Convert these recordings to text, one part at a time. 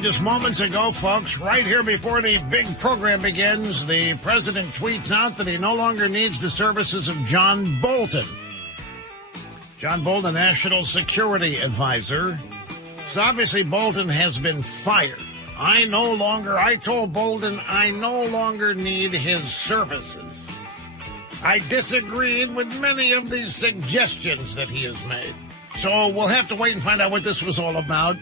Just moments ago, folks, right here before the big program begins, the president tweets out that he no longer needs the services of John Bolton. John Bolton, National Security Advisor. So obviously Bolton has been fired. I told Bolton I no longer need his services. I disagreed with many of these suggestions that he has made. So we'll have to wait and find out what this was all about.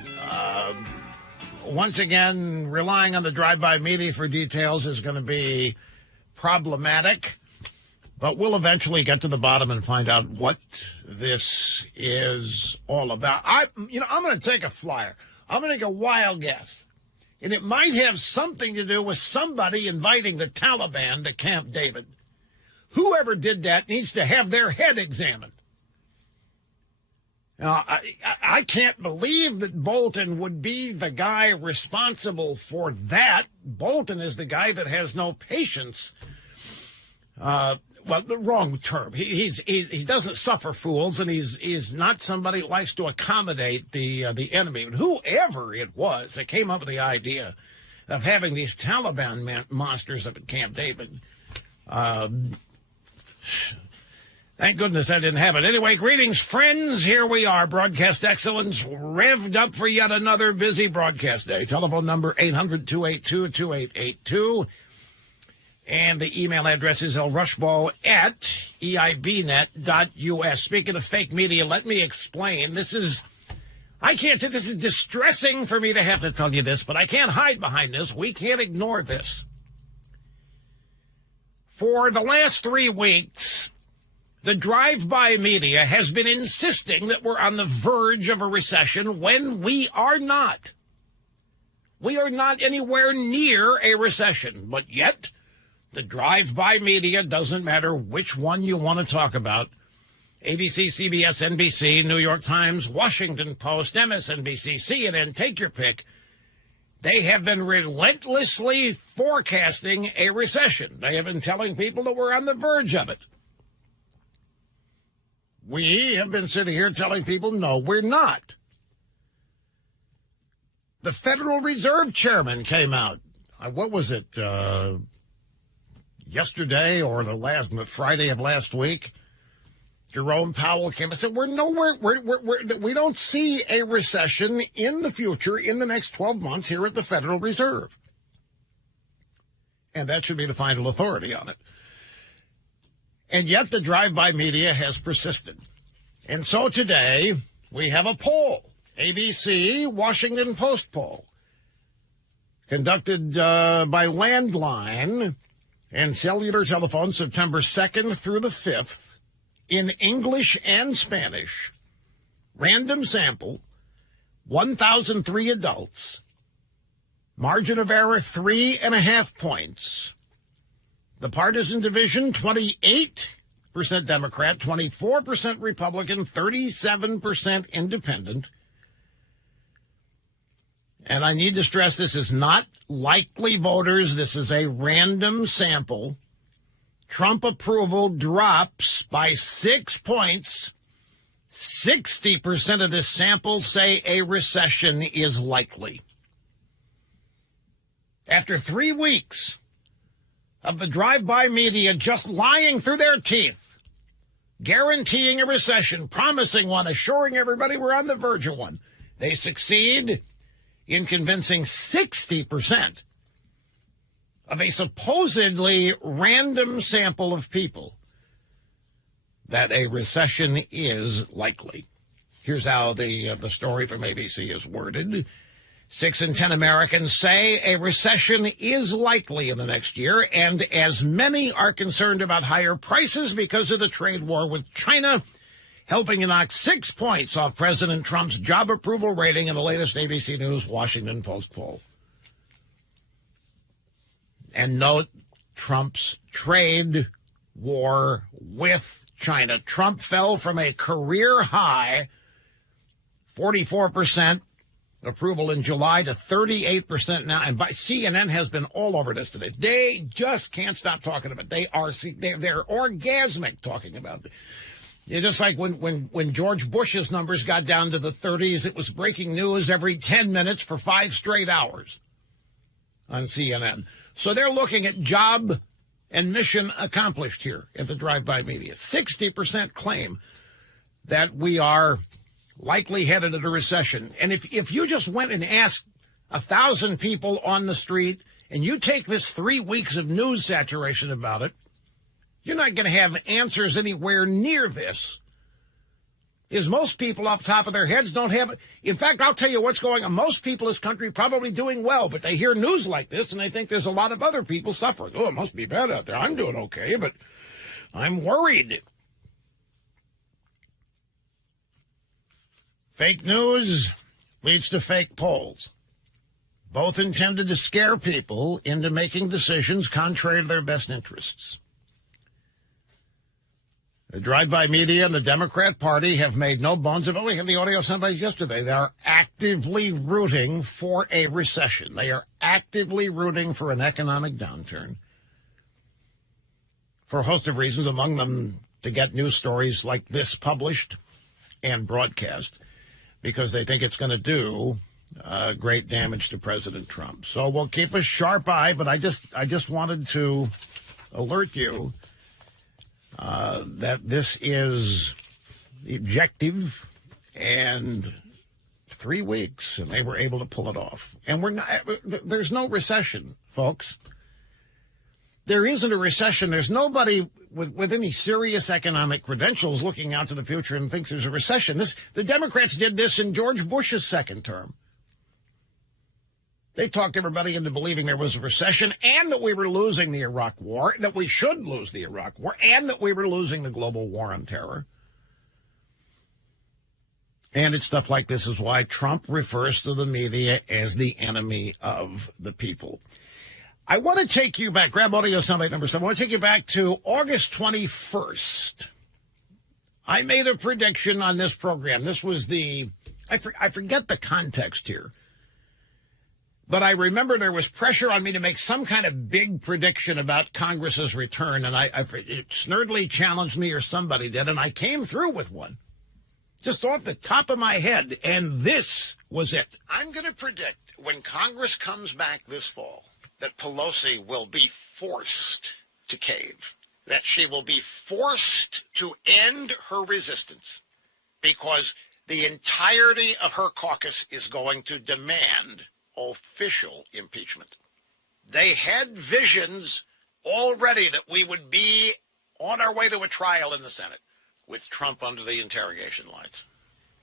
Once again, relying on the drive-by media for details is going to be problematic. But we'll eventually get to the bottom and find out what this is all about. I'm going to take a flyer. I'm going to take a wild guess. And it might have something to do with somebody inviting the Taliban to Camp David. Whoever did that needs to have their head examined. Now, I can't believe that Bolton would be the guy responsible for that. Bolton is the guy that has no patience. Well, the wrong term. He doesn't suffer fools, and he's not somebody that likes to accommodate the enemy. But whoever it was that came up with the idea of having these Taliban monsters up at Camp David, thank goodness that didn't happen. Anyway, greetings, friends. Here we are. Broadcast excellence revved up for yet another busy broadcast day. Telephone number 800-282-2882. And the email address is lrushbo@eibnet.us. Speaking of fake media, let me explain. I can't say this is distressing for me to have to tell you this, but I can't hide behind this. We can't ignore this. For the last 3 weeks, the drive-by media has been insisting that we're on the verge of a recession when we are not. We are not anywhere near a recession, but yet the drive-by media, doesn't matter which one you want to talk about, ABC, CBS, NBC, New York Times, Washington Post, MSNBC, CNN, take your pick, they have been relentlessly forecasting a recession. They have been telling people that we're on the verge of it. We have been sitting here telling people, no, we're not. The Federal Reserve Chairman came out. What was it? Yesterday or the last Friday of last week, Jerome Powell came and said, we don't see a recession in the future in the next 12 months here at the Federal Reserve. And that should be the final authority on it. And yet the drive-by media has persisted. And so today we have a poll, ABC Washington Post poll, conducted by landline and cellular telephone September 2nd through the 5th in English and Spanish. Random sample, 1,003 adults. Margin of error, 3.5 points. The partisan division, 28% Democrat, 24% Republican, 37% Independent. And I need to stress this is not likely voters. This is a random sample. Trump approval drops by 6 points. 60% of this sample say a recession is likely. After 3 weeks of the drive-by media just lying through their teeth, guaranteeing a recession, promising one, assuring everybody we're on the verge of one, they succeed in convincing 60% of a supposedly random sample of people that a recession is likely. Here's how the story from ABC is worded. 6 in 10 Americans say a recession is likely in the next year, and as many are concerned about higher prices because of the trade war with China, helping to knock 6 points off President Trump's job approval rating in the latest ABC News Washington Post poll. And note Trump's trade war with China. Trump fell from a career high, 44% approval in July, to 38% now. And CNN has been all over this today. They just can't stop talking about it. They're orgasmic talking about it. Yeah, just like when George Bush's numbers got down to the 30s, it was breaking news every 10 minutes for 5 straight hours on CNN. So they're looking at job and mission accomplished here at the drive-by media. 60% claim that we are likely headed into a recession. And if you just went and asked 1,000 people on the street and you take this 3 weeks of news saturation about it, you're not going to have answers anywhere near this. Is most people off the top of their heads don't have it. In fact, I'll tell you what's going on. Most people in this country probably doing well, but they hear news like this and they think there's a lot of other people suffering. Oh, it must be bad out there. I'm doing okay, but I'm worried. Fake news leads to fake polls, both intended to scare people into making decisions contrary to their best interests. The drive-by media and the Democrat Party have made no bones of it. We had the audio somebody yesterday. They are actively rooting for a recession. They are actively rooting for an economic downturn for a host of reasons, among them to get news stories like this published and broadcast, because they think it's going to do great damage to President Trump. So we'll keep a sharp eye, but I just wanted to alert you that this is the objective, and 3 weeks, and they were able to pull it off. And there's no recession, folks. There isn't a recession. There's nobody with any serious economic credentials looking out to the future and thinks there's a recession. The Democrats did this in George Bush's second term. They talked everybody into believing there was a recession and that we were losing the Iraq War, that we should lose the Iraq War, and that we were losing the global war on terror. And it's stuff like this is why Trump refers to the media as the enemy of the people. I want to take you back. Grab audio soundbite number 7. I want to take you back to August 21st. I made a prediction on this program. This was I forget the context here. But I remember there was pressure on me to make some kind of big prediction about Congress's return, and Snerdley challenged me, or somebody did, and I came through with one, just off the top of my head, and this was it. I'm going to predict when Congress comes back this fall that Pelosi will be forced to cave, that she will be forced to end her resistance, because the entirety of her caucus is going to demand official impeachment. They had visions already that we would be on our way to a trial in the Senate with Trump under the interrogation lines.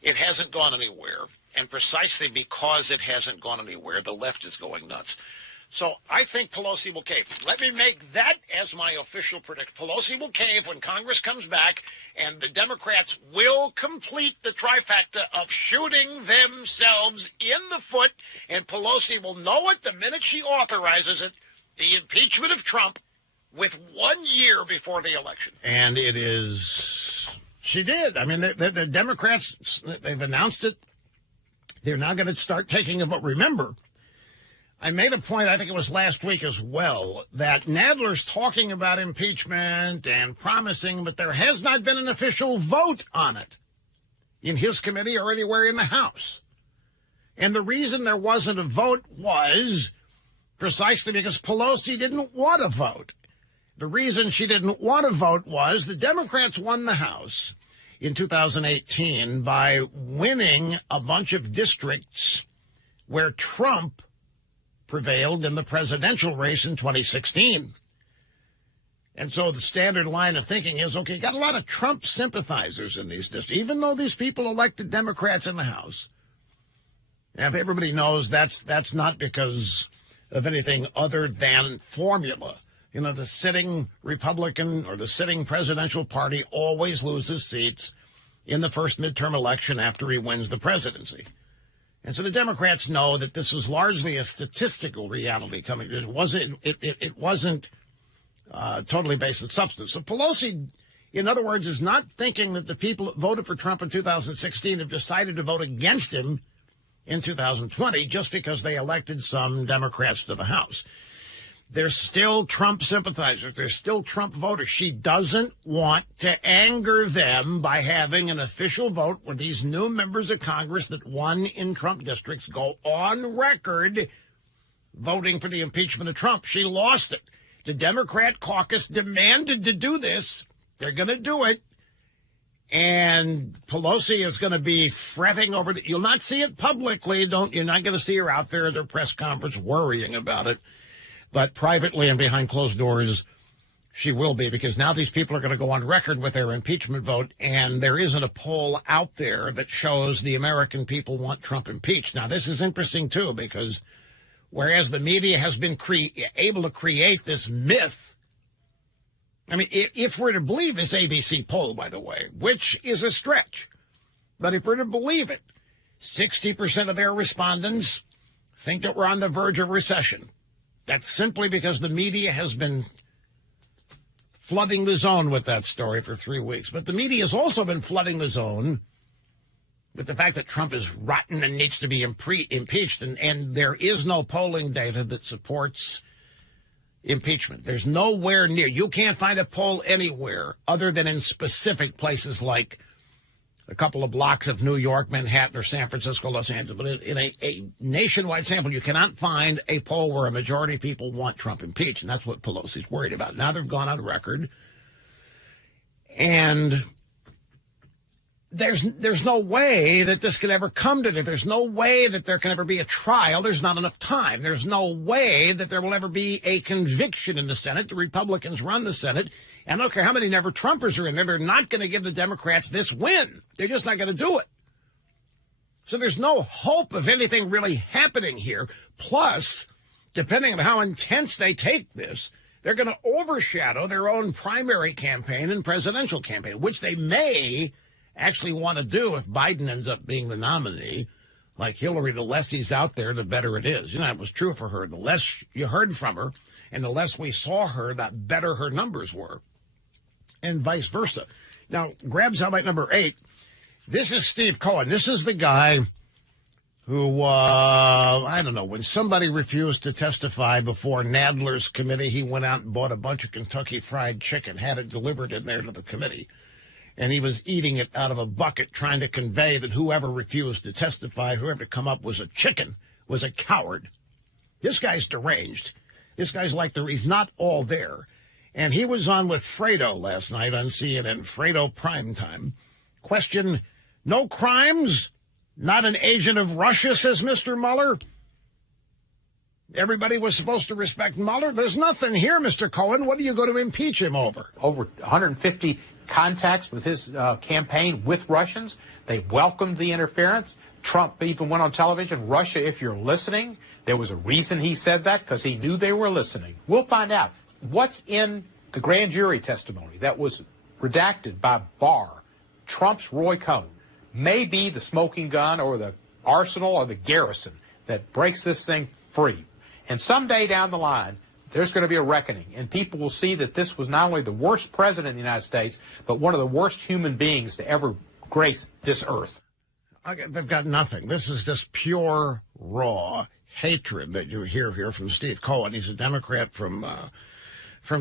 It hasn't gone anywhere, and precisely because it hasn't gone anywhere, the left is going nuts. So I think Pelosi will cave. Let me make that as my official prediction. Pelosi will cave when Congress comes back, and the Democrats will complete the trifecta of shooting themselves in the foot, and Pelosi will know it the minute she authorizes it, the impeachment of Trump, with 1 year before the election. And it is... She did. I mean, the Democrats, they've announced it. They're now going to start taking it. But remember, I made a point, I think it was last week as well, that Nadler's talking about impeachment and promising, but there has not been an official vote on it in his committee or anywhere in the House. And the reason there wasn't a vote was precisely because Pelosi didn't want to vote. The reason she didn't want to vote was the Democrats won the House in 2018 by winning a bunch of districts where Trump prevailed in the presidential race in 2016. And so the standard line of thinking is, okay, you got a lot of Trump sympathizers in these districts, even though these people elected Democrats in the House. And if everybody knows that's not because of anything other than formula. You know, the sitting Republican or the sitting presidential party always loses seats in the first midterm election after he wins the presidency. And so the Democrats know that this is largely a statistical reality coming. It wasn't totally based on substance. So Pelosi, in other words, is not thinking that the people that voted for Trump in 2016 have decided to vote against him in 2020 just because they elected some Democrats to the House. There's still Trump sympathizers. There's still Trump voters. She doesn't want to anger them by having an official vote where these new members of Congress that won in Trump districts go on record voting for the impeachment of Trump. She lost it. The Democrat caucus demanded to do this. They're going to do it. And Pelosi is going to be fretting over it. You'll not see it publicly. You're not going to see her out there at their press conference worrying about it. But privately and behind closed doors, she will be, because now these people are going to go on record with their impeachment vote, and there isn't a poll out there that shows the American people want Trump impeached. Now, this is interesting, too, because whereas the media has been able to create this myth, I mean, if we're to believe this ABC poll, by the way, which is a stretch, but if we're to believe it, 60% of their respondents think that we're on the verge of recession. That's simply because the media has been flooding the zone with that story for 3 weeks. But the media has also been flooding the zone with the fact that Trump is rotten and needs to be impeached. And there is no polling data that supports impeachment. There's nowhere near. You can't find a poll anywhere other than in specific places like a couple of blocks of New York, Manhattan, or San Francisco, Los Angeles. But in a nationwide sample, you cannot find a poll where a majority of people want Trump impeached. And that's what Pelosi's worried about. Now they've gone on record. And there's no way that this could ever come to it. There's no way that there can ever be a trial. There's not enough time. There's no way that there will ever be a conviction in the Senate. The Republicans run the Senate. And I don't care how many never-Trumpers are in there, they're not going to give the Democrats this win. They're just not going to do it. So there's no hope of anything really happening here. Plus, depending on how intense they take this, they're going to overshadow their own primary campaign and presidential campaign, which they may actually want to do if Biden ends up being the nominee. Like Hillary, the less he's out there, the better it is. You know, it was true for her. The less you heard from her and the less we saw her, the better her numbers were, and vice versa. Now, grab soundbite number 8. This is Steve Cohen. This is the guy who, I don't know, when somebody refused to testify before Nadler's committee, he went out and bought a bunch of Kentucky Fried Chicken, had it delivered in there to the committee. And he was eating it out of a bucket, trying to convey that whoever refused to testify, whoever come up was a chicken, was a coward. This guy's deranged. This guy's like he's not all there. And he was on with Fredo last night on CNN, Fredo Primetime. Question, no crimes? Not an agent of Russia, says Mr. Mueller. Everybody was supposed to respect Mueller. There's nothing here, Mr. Cohen. What are you going to impeach him over? Over 150 contacts with his campaign with Russians. They welcomed the interference. Trump even went on television. Russia, if you're listening, there was a reason he said that, because he knew they were listening. We'll find out what's in the grand jury testimony that was redacted by Barr. Trump's Roy Cohn may be the smoking gun or the arsenal or the garrison that breaks this thing free. And someday down the line, there's going to be a reckoning, and people will see that this was not only the worst president in the United States, but one of the worst human beings to ever grace this earth. They've got nothing. This is just pure, raw hatred that you hear here from Steve Cohen. He's a Democrat from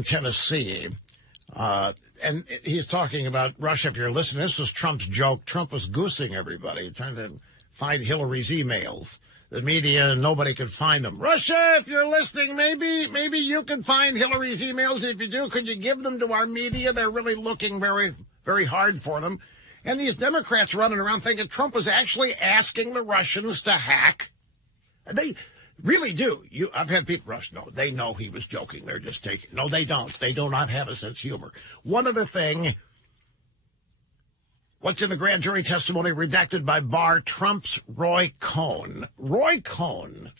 Tennessee. And he's talking about Russia. If you're listening, this was Trump's joke. Trump was goosing everybody, trying to find Hillary's emails. The media, nobody could find them. Russia, if you're listening, maybe you can find Hillary's emails. If you do, could you give them to our media? They're really looking very, very hard for them. And these Democrats running around thinking Trump was actually asking the Russians to hack. They really do. I've had people rush. No, they know he was joking. They're just taking. No, they don't. They do not have a sense of humor. One other thing. What's in the grand jury testimony redacted by Barr? Trump's Roy Cohn. Roy Cohn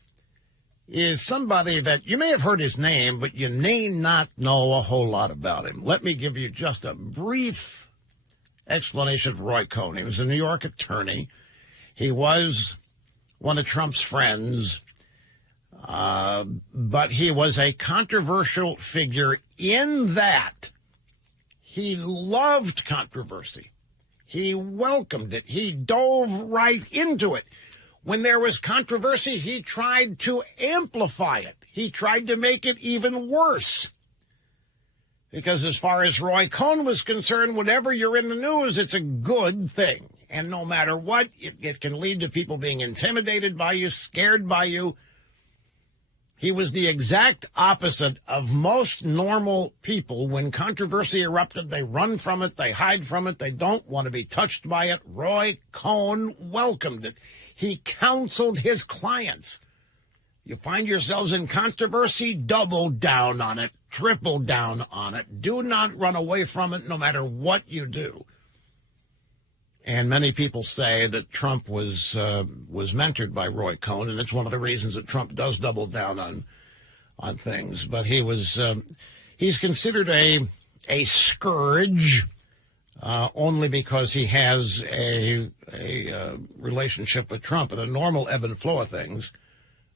is somebody that you may have heard his name, but you may not know a whole lot about him. Let me give you just a brief explanation of Roy Cohn. He was a New York attorney. He was one of Trump's friends, but he was a controversial figure in that he loved controversy. He welcomed it. He dove right into it. When there was controversy, he tried to amplify it. He tried to make it even worse. Because as far as Roy Cohn was concerned, whenever you're in the news, it's a good thing. And no matter what, it can lead to people being intimidated by you, scared by you. He was the exact opposite of most normal people. When controversy erupted, they run from it, they hide from it, they don't want to be touched by it. Roy Cohn welcomed it. He counseled his clients. You find yourselves in controversy, double down on it, triple down on it. Do not run away from it no matter what you do. And many people say that Trump was mentored by Roy Cohn, and it's one of the reasons that Trump does double down on things. But he's considered a scourge only because he has a relationship with Trump. And a normal ebb and flow of things,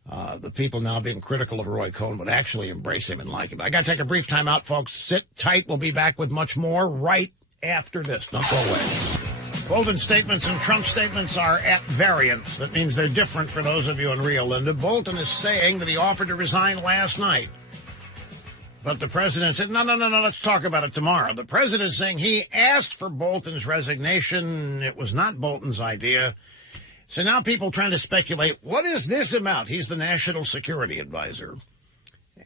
the people now being critical of Roy Cohn would actually embrace him and like him. I got to take a brief time out, folks. Sit tight. We'll be back with much more right after this. Don't go away. Bolton's statements and Trump's statements are at variance. That means they're different for those of you in Rio Linda. Bolton is saying that he offered to resign last night. But the president said, no, let's talk about it tomorrow. The president is saying he asked for Bolton's resignation. It was not Bolton's idea. So now people trying to speculate, what is this about? He's the national security advisor.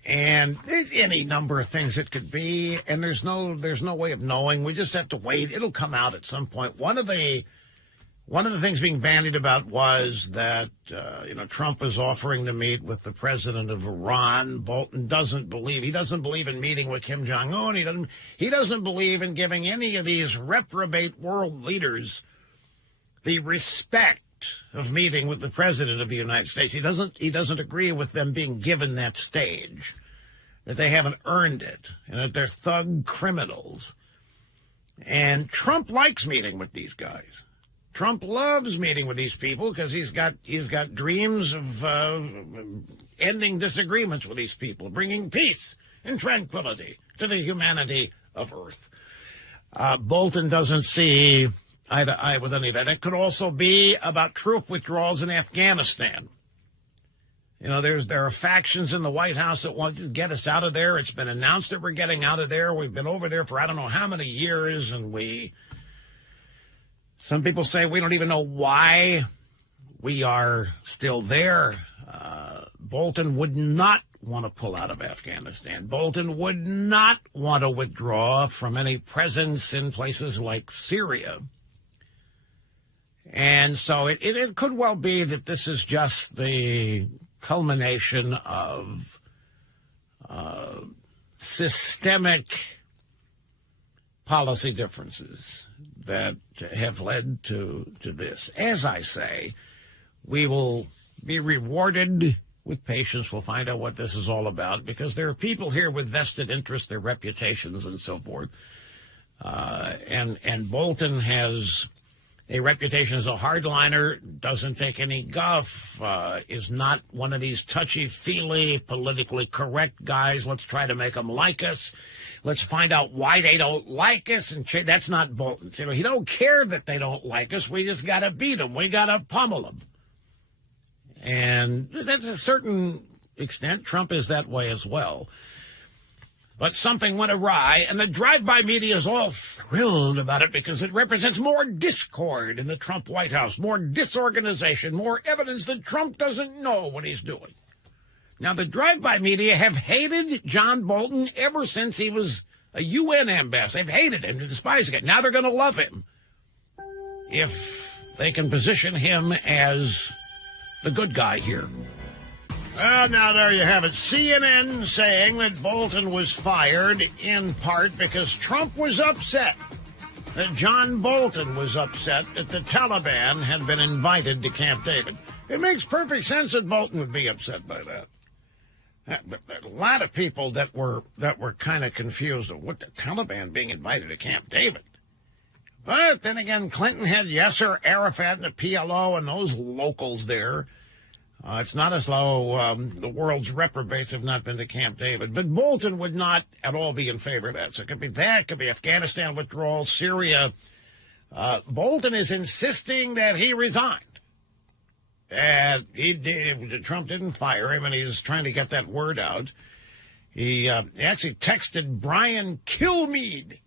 And there's any number of things it could be, and there's no way of knowing. We just have to wait. It'll come out at some point. One of the things being bandied about was that Trump was offering to meet with the president of Iran. Bolton doesn't believe in meeting with Kim Jong-un. He doesn't believe in giving any of these reprobate world leaders the respect of meeting with the president of the United States. He doesn't agree with them being given that stage, that they haven't earned it, and that they're thug criminals. And Trump likes meeting with these guys. Trump loves meeting with these people because he's got dreams of ending disagreements with these people, bringing peace and tranquility to the humanity of Earth. Bolton doesn't see eye to eye with any of that. It could also be about troop withdrawals in Afghanistan. There are factions in the White House that want to get us out of there. It's been announced that we're getting out of there. We've been over there for I don't know how many years, and some people say we don't even know why we are still there. Bolton would not want to pull out of Afghanistan. Bolton would not want to withdraw from any presence in places like Syria. And so it could well be that this is just the culmination of systemic policy differences that have led to this. As I say, we will be rewarded with patience. We'll find out what this is all about, because there are people here with vested interests, their reputations and so forth. And Bolton has a reputation as a hardliner, doesn't take any guff, is not one of these touchy-feely, politically correct guys. Let's try to make them like us. Let's find out why they don't like us. And that's not Bolton. He don't care that they don't like us. We just got to beat them. We got to pummel them. And that's a certain extent. Trump is that way as well. But something went awry, and the drive-by media is all thrilled about it because it represents more discord in the Trump White House, more disorganization, more evidence that Trump doesn't know what he's doing. Now, the drive-by media have hated John Bolton ever since he was a UN ambassador. They've hated him, despising it. Now they're going to love him if they can position him as the good guy here. Well, now there you have it. CNN saying that Bolton was fired in part because Trump was upset, that John Bolton was upset that the Taliban had been invited to Camp David. It makes perfect sense that Bolton would be upset by that. A lot of people that were kind of confused of what the Taliban being invited to Camp David. But then again, Clinton had Yasser Arafat and the PLO and those locals there. It's not as though the world's reprobates have not been to Camp David. But Bolton would not at all be in favor of that. So it could be that, it could be Afghanistan withdrawal, Syria. Bolton is insisting that he resigned. And Trump didn't fire him, and he's trying to get that word out. He actually texted Brian Kilmeade.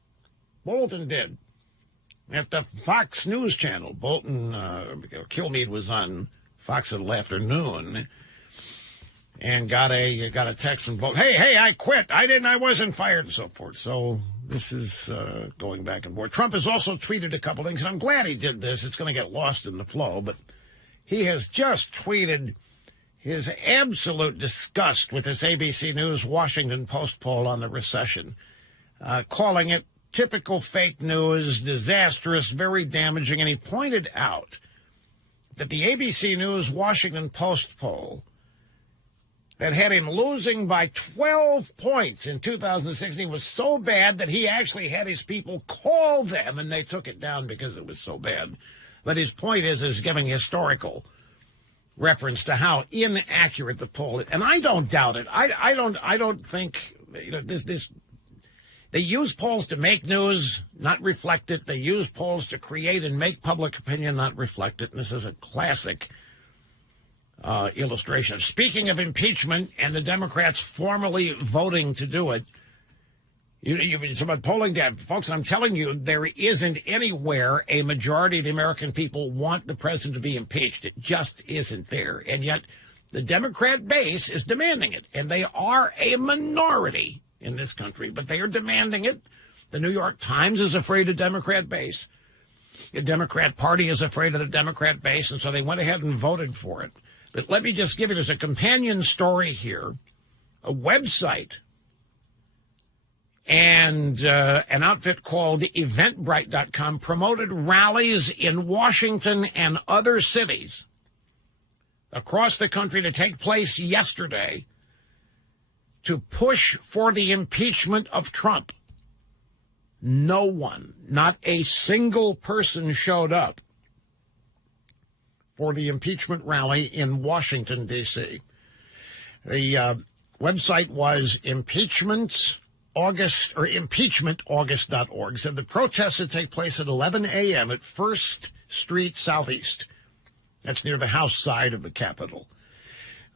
Bolton did. At the Fox News channel. Kilmeade was on Fox a little after noon. And got a text from Bolton. Hey, I quit. I wasn't fired, and so forth. So this is going back and forth. Trump has also tweeted a couple things. I'm glad he did this. It's going to get lost in the flow. But he has just tweeted his absolute disgust with this ABC News Washington Post poll on the recession, calling it typical fake news, disastrous, very damaging. And he pointed out that the ABC News Washington Post poll that had him losing by 12 points in 2016 was so bad that he actually had his people call them, and they took it down because it was so bad. But his point is giving historical reference to how inaccurate the poll is. And I don't doubt it. I don't think, this. They use polls to make news, not reflect it. They use polls to create and make public opinion, not reflect it. And this is a classic illustration. Speaking of impeachment and the Democrats formally voting to do it, it's about polling data. Folks, I'm telling you, there isn't anywhere a majority of the American people want the president to be impeached. It just isn't there. And yet the Democrat base is demanding it. And they are a minority in this country, but they are demanding it. The New York Times is afraid of Democrat base. The Democrat Party is afraid of the Democrat base, and so they went ahead and voted for it. But let me just give you, there's a companion story here, a website, and an outfit called Eventbrite.com promoted rallies in Washington and other cities across the country to take place yesterday to push for the impeachment of Trump. No one, not a single person showed up for the impeachment rally in Washington, D.C. The website was impeachmentaugust.org. Said the protests would take place at 11 a.m. at 1st Street Southeast. That's near the House side of the Capitol.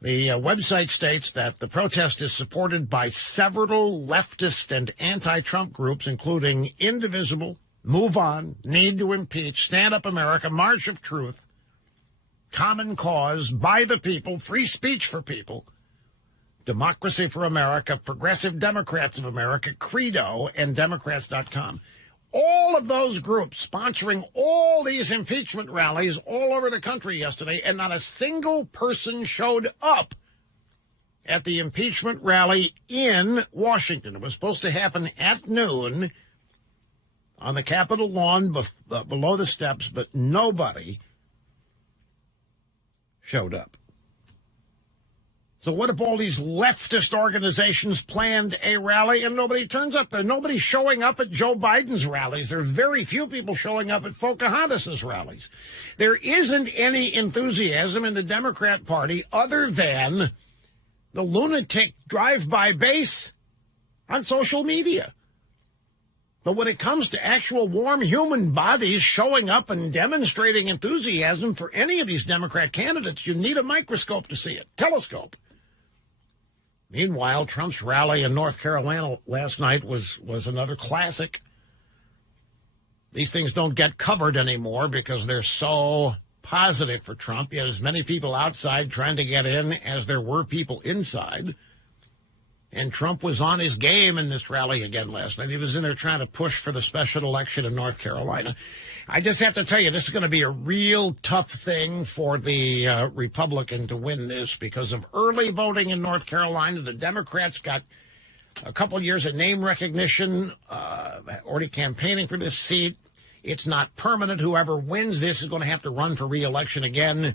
The website states that the protest is supported by several leftist and anti-Trump groups, including Indivisible, Move On, Need to Impeach, Stand Up America, March of Truth, Common Cause, By the People, Free Speech for People, Democracy for America, Progressive Democrats of America, Credo, and Democrats.com. All of those groups sponsoring all these impeachment rallies all over the country yesterday, and not a single person showed up at the impeachment rally in Washington. It was supposed to happen at noon on the Capitol lawn below the steps, but nobody showed up. So what if all these leftist organizations planned a rally and nobody turns up there? Nobody's showing up at Joe Biden's rallies. There are very few people showing up at Pocahontas's rallies. There isn't any enthusiasm in the Democrat Party other than the lunatic drive-by base on social media. But when it comes to actual warm human bodies showing up and demonstrating enthusiasm for any of these Democrat candidates, you need a microscope to see it, telescope. Meanwhile, Trump's rally in North Carolina last night was another classic. These things don't get covered anymore because they're so positive for Trump. You had as many people outside trying to get in as there were people inside. And Trump was on his game in this rally again last night. He was in there trying to push for the special election in North Carolina. I just have to tell you, this is going to be a real tough thing for the Republican to win this because of early voting in North Carolina. The Democrats got a couple years of name recognition, already campaigning for this seat. It's not permanent. Whoever wins this is going to have to run for re-election again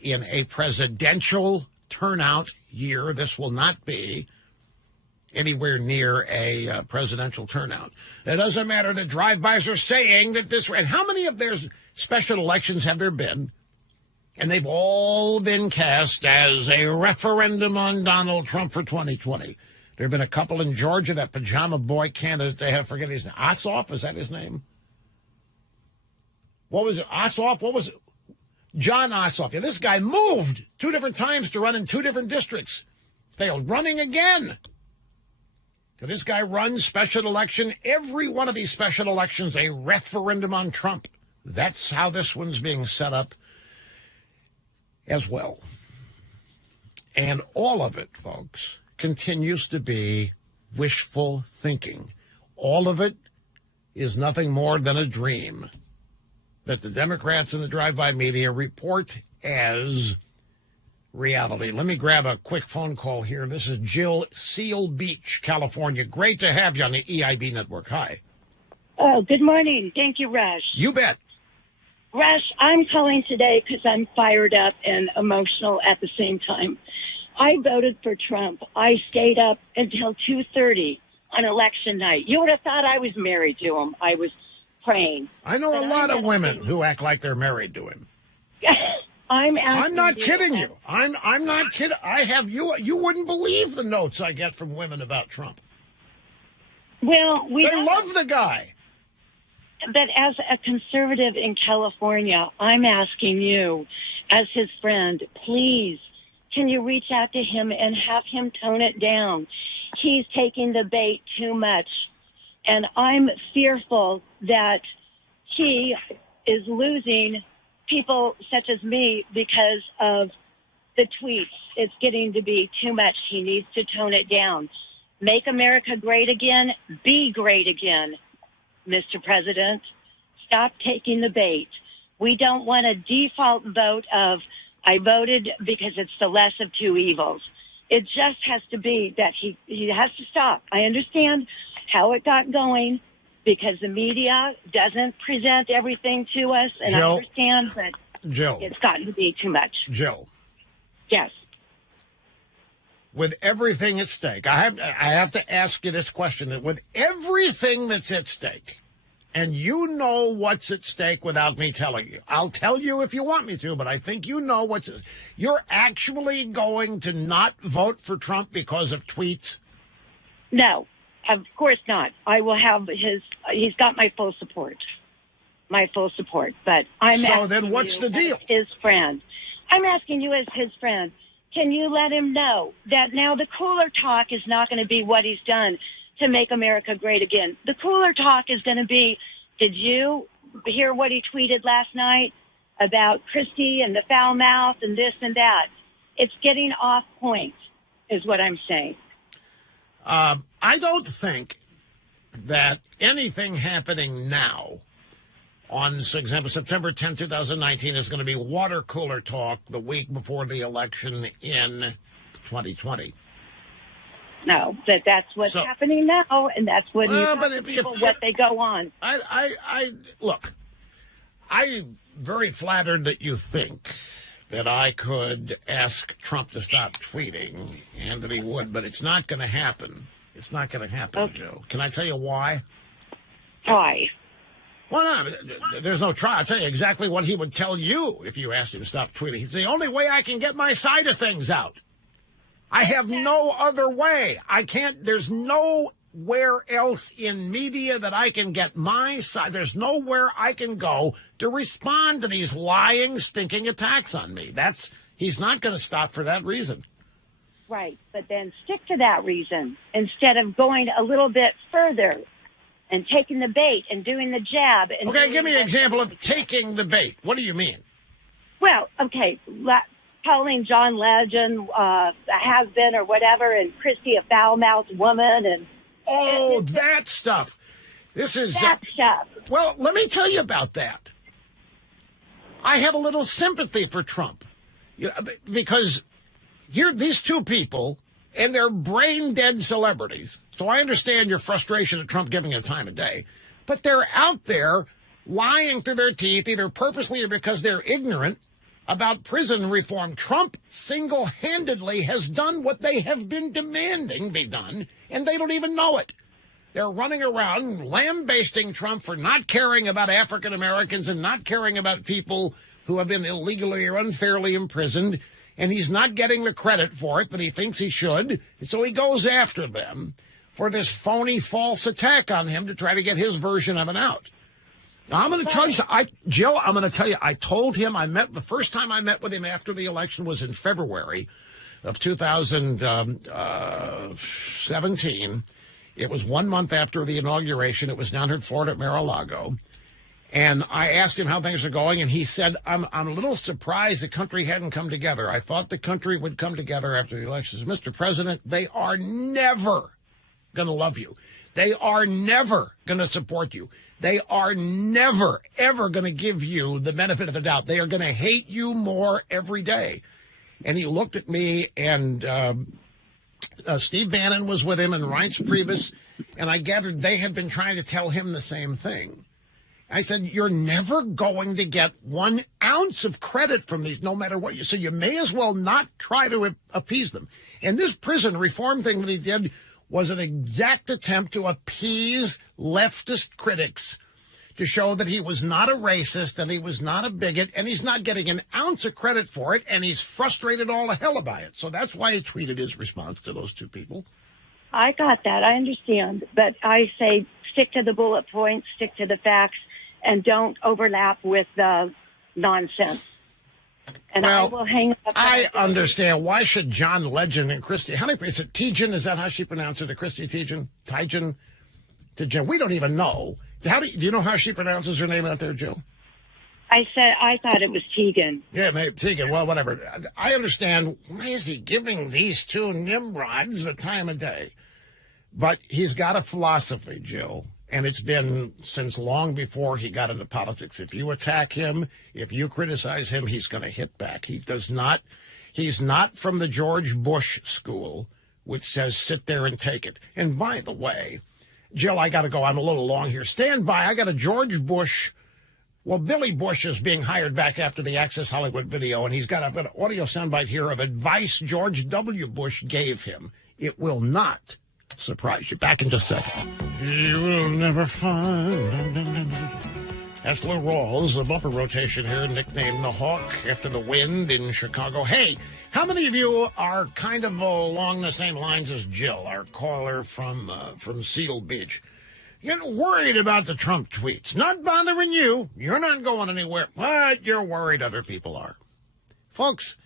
in a presidential turnout year. This will not be anywhere near a presidential turnout. It doesn't matter that drive-bys are saying that this... And how many of their special elections have there been? And they've all been cast as a referendum on Donald Trump for 2020. There have been a couple in Georgia, that pajama boy candidate they have, forget his name. Ossoff, is that his name? What was it? Ossoff? What was it? John Ossoff. Yeah, this guy moved 2 different times to run in 2 different districts. Failed. Running again. This guy runs special election. Every one of these special elections, a referendum on Trump. That's how this one's being set up as well. And all of it, folks, continues to be wishful thinking. All of it is nothing more than a dream that the Democrats and the drive-by media report as reality. Let me grab a quick phone call here. This is Jill, Seal Beach, California. Great to have you on the EIB network. Hi. Oh, good morning. Thank you, Rush. You bet. Rush, I'm calling today because I'm fired up and emotional at the same time. I voted for Trump. I stayed up until 2:30 on election night. You would have thought I was married to him. I was praying. I know a lot of women who act like they're married to him. I'm not kidding you. I'm not kidding. I have you. You wouldn't believe the notes I get from women about Trump. Well, they love the guy. But as a conservative in California, I'm asking you, as his friend, please, can you reach out to him and have him tone it down? He's taking the bait too much. And I'm fearful that he is losing people such as me because of the tweets. It's getting to be too much. He needs to tone it down. Make America great again. Be great again, Mr. President. Stop taking the bait. We don't want a default vote of, I voted because it's the less of 2 evils. It just has to be that he has to stop. I understand how it got going because the media doesn't present everything to us, and Jill, I understand, but Jill, it's gotten to be too much. Jill. Yes. With everything at stake, I have to ask you this question. That with everything that's at stake, and you know what's at stake without me telling you. I'll tell you if you want me to, but I think you know what's... You're actually going to not vote for Trump because of tweets? No, of course not. I will have he's got my full support. My full support. But I'm So then what's the deal? His friend. I'm asking you as his friend, can you let him know that now the cooler talk is not going to be what he's done to make America great again? The cooler talk is going to be, did you hear what he tweeted last night about Christie and the foul mouth and this and that? It's getting off point, is what I'm saying. I don't think that anything happening now on, for example, September 10, 2019 is going to be water cooler talk the week before the election in 2020. No, that's what's happening now, and that's what what they go on. Look, I'm very flattered that you think that I could ask Trump to stop tweeting and that he would, but it's not going to happen. It's not going to happen, okay. Joe. Can I tell you why? Why? Well, no, there's no try. I'll tell you exactly what he would tell you if you asked him to stop tweeting. It's the only way I can get my side of things out. I have no other way. I can't, there's nowhere else in media that I can get my side. There's nowhere I can go to respond to these lying, stinking attacks on me. He's not going to stop for that reason. Right, but then stick to that reason instead of going a little bit further and taking the bait and doing the jab. And okay, give me an example of taking the bait. What do you mean? Well, okay, calling John Legend a has-been or whatever, and Christie a foul-mouthed woman. And that stuff. This is... That stuff. Well, let me tell you about that. I have a little sympathy for Trump. Because here, these 2 people, and they're brain-dead celebrities. So I understand your frustration at Trump giving it time of day. But they're out there lying through their teeth, either purposely or because they're ignorant, about prison reform. Trump single-handedly has done what they have been demanding be done, and they don't even know it. They're running around lambasting Trump for not caring about African Americans and not caring about people who have been illegally or unfairly imprisoned, and he's not getting the credit for it that he thinks he should, so he goes after them for this phony false attack on him to try to get his version of it out. I'm going to tell you, Jill, I'm going to tell you, I told him the first time I met with him after the election was in February of 2017. It was 1 month after the inauguration. It was down here in Florida at Mar-a-Lago. And I asked him how things are going, and he said, I'm a little surprised the country hadn't come together. I thought the country would come together after the elections. Mr. President, they are never going to love you. They are never going to support you. They are never, ever going to give you the benefit of the doubt. They are going to hate you more every day. And he looked at me, and Steve Bannon was with him, and Reince Priebus, and I gathered they had been trying to tell him the same thing. I said, you're never going to get 1 ounce of credit from these, no matter what. So you may as well not try to appease them. And this prison reform thing that he did was an exact attempt to appease leftist critics, to show that he was not a racist, and he was not a bigot, and he's not getting an ounce of credit for it, and he's frustrated all the hell by it. So that's why he tweeted his response to those two people. I got that. I understand. But I say stick to the bullet points, stick to the facts, and don't overlap with the nonsense. And well, I will hang up. I understand. Why should John Legend and Christy, how do you, is it Teigen? Is that how she pronounced it? Christy Teigen? Teigen? We don't even know. Do you know how she pronounces her name out there, Jill? I thought it was Teigen. Yeah, maybe Teigen. Well, whatever. I understand. Why is he giving these two Nimrods the time of day? But he's got a philosophy, Jill. And it's been since long before he got into politics. If you attack him, if you criticize him, he's going to hit back. He's not from the George Bush school, which says sit there and take it. And by the way, Jill, I got to go. I'm a little long here. Stand by. I got a George Bush. Well, Billy Bush is being hired back after the Access Hollywood video, and he's got an audio soundbite here of advice George W. Bush gave him. It will not surprise you. Back in just a second. You will never find. That's Lou Rawls, the bumper rotation here, nicknamed the Hawk after the wind in Chicago. Hey, how many of you are kind of along the same lines as Jill, our caller from Seal Beach? You're worried about the Trump tweets. Not bothering you. You're not going anywhere. But you're worried other people are. Folks,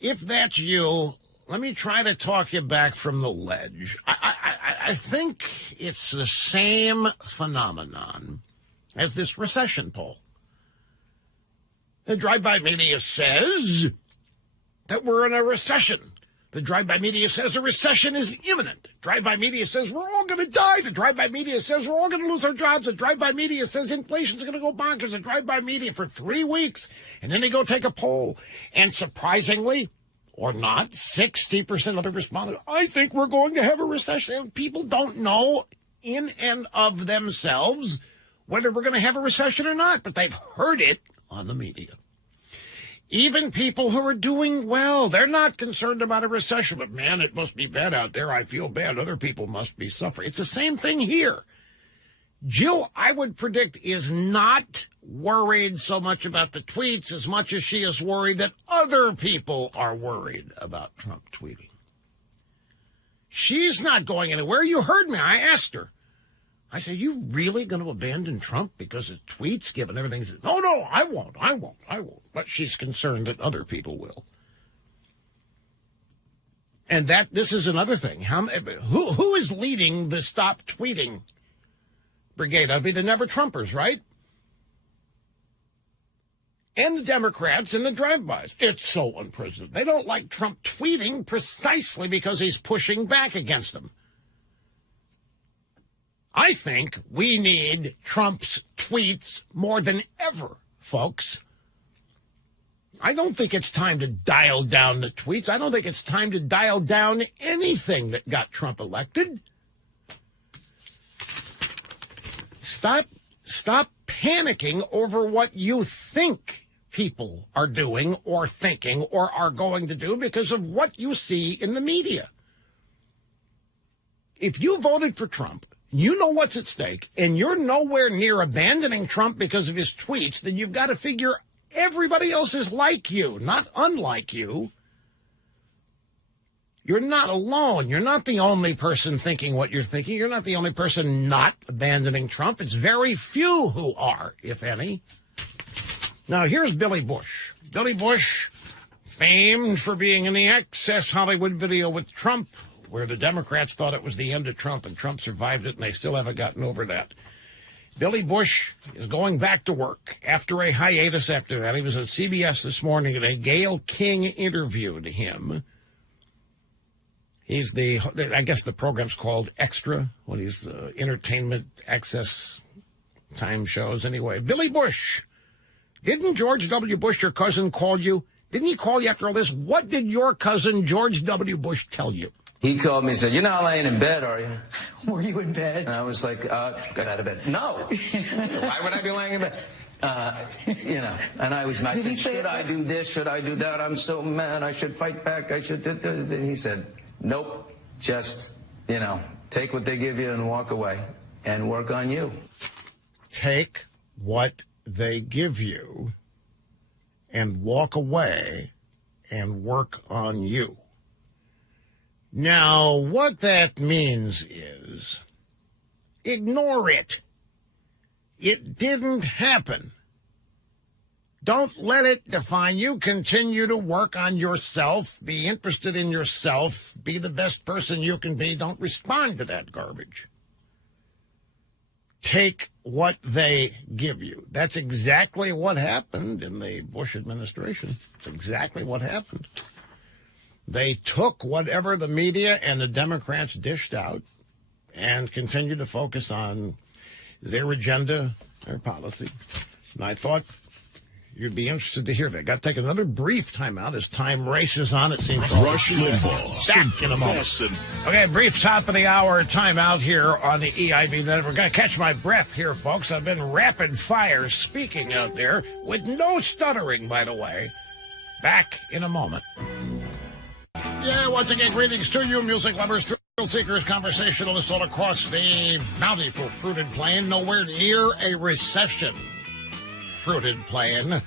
if that's you, let me try to talk you back from the ledge. I think it's the same phenomenon as this recession poll. The drive-by media says that we're in a recession. The drive-by media says a recession is imminent. Drive-by media says we're all going to die. The drive-by media says we're all going to lose our jobs. The drive-by media says inflation's going to go bonkers. The drive-by media for 3 weeks. And then they go take a poll. And surprisingly, or not, 60% of the respondents, I think we're going to have a recession. People don't know in and of themselves whether we're going to have a recession or not, but they've heard it on the media. Even people who are doing well, they're not concerned about a recession, but man, it must be bad out there. I feel bad. Other people must be suffering. It's the same thing here. Jill, I would predict, is not worried so much about the tweets as much as she is worried that other people are worried about Trump tweeting. She's not going anywhere. You heard me. I asked her. I said, you really going to abandon Trump because of tweets, given everything? No, I won't. But she's concerned that other people will. And this is another thing. Who is leading the Stop Tweeting brigade? That'd be the Never Trumpers, right? And the Democrats and the drive-bys. It's so unprecedented. They don't like Trump tweeting precisely because he's pushing back against them. I think we need Trump's tweets more than ever, folks. I don't think it's time to dial down the tweets. I don't think it's time to dial down anything that got Trump elected. Stop panicking over what you think people are doing or thinking or are going to do because of what you see in the media. If you voted for Trump, you know what's at stake, and you're nowhere near abandoning Trump because of his tweets, then you've got to figure everybody else is like you, not unlike you. You're not alone. You're not the only person thinking what you're thinking. You're not the only person not abandoning Trump. It's very few who are, if any. Now, here's Billy Bush. Billy Bush, famed for being in the Access Hollywood video with Trump, where the Democrats thought it was the end of Trump, and Trump survived it, and they still haven't gotten over that. Billy Bush is going back to work after a hiatus after that. He was at CBS this morning, and Gayle King interviewed him. He's I guess the program's called Extra, what he's entertainment access time shows. Anyway, Billy Bush, didn't George W. Bush, your cousin, call you? Didn't he call you after all this? What did your cousin George W. Bush tell you? He called me and said, "You're not laying in bed, are you?" Were you in bed? And I was like, "Get out of bed." No. Why would I be laying in bed? And I said, "Should I do this? Should I do that? I'm so mad. I should fight back. I should do this." And he said, "Nope. Just, take what they give you and walk away and work on you." Take what they give you and walk away and work on you. Now, what that means is ignore it. It didn't happen. Don't let it define you. Continue to work on yourself. Be interested in yourself. Be the best person you can be. Don't respond to that garbage. Take what they give you. That's exactly what happened in the Bush administration. It's exactly what happened. They took whatever the media and the Democrats dished out and continued to focus on their agenda, their policy. And I thought you'd be interested to hear that. Got to take another brief timeout as time races on. It seems Rush Limbaugh. Back in a moment. Okay, brief top of the hour timeout here on the EIB Network. Got to catch my breath here, folks. I've been rapid fire speaking out there with no stuttering, by the way. Back in a moment. Yeah, once again, greetings to you, music lovers, thrill seekers, conversationalists all across the bountiful fruited plain. Nowhere near a recession. Fruited plain.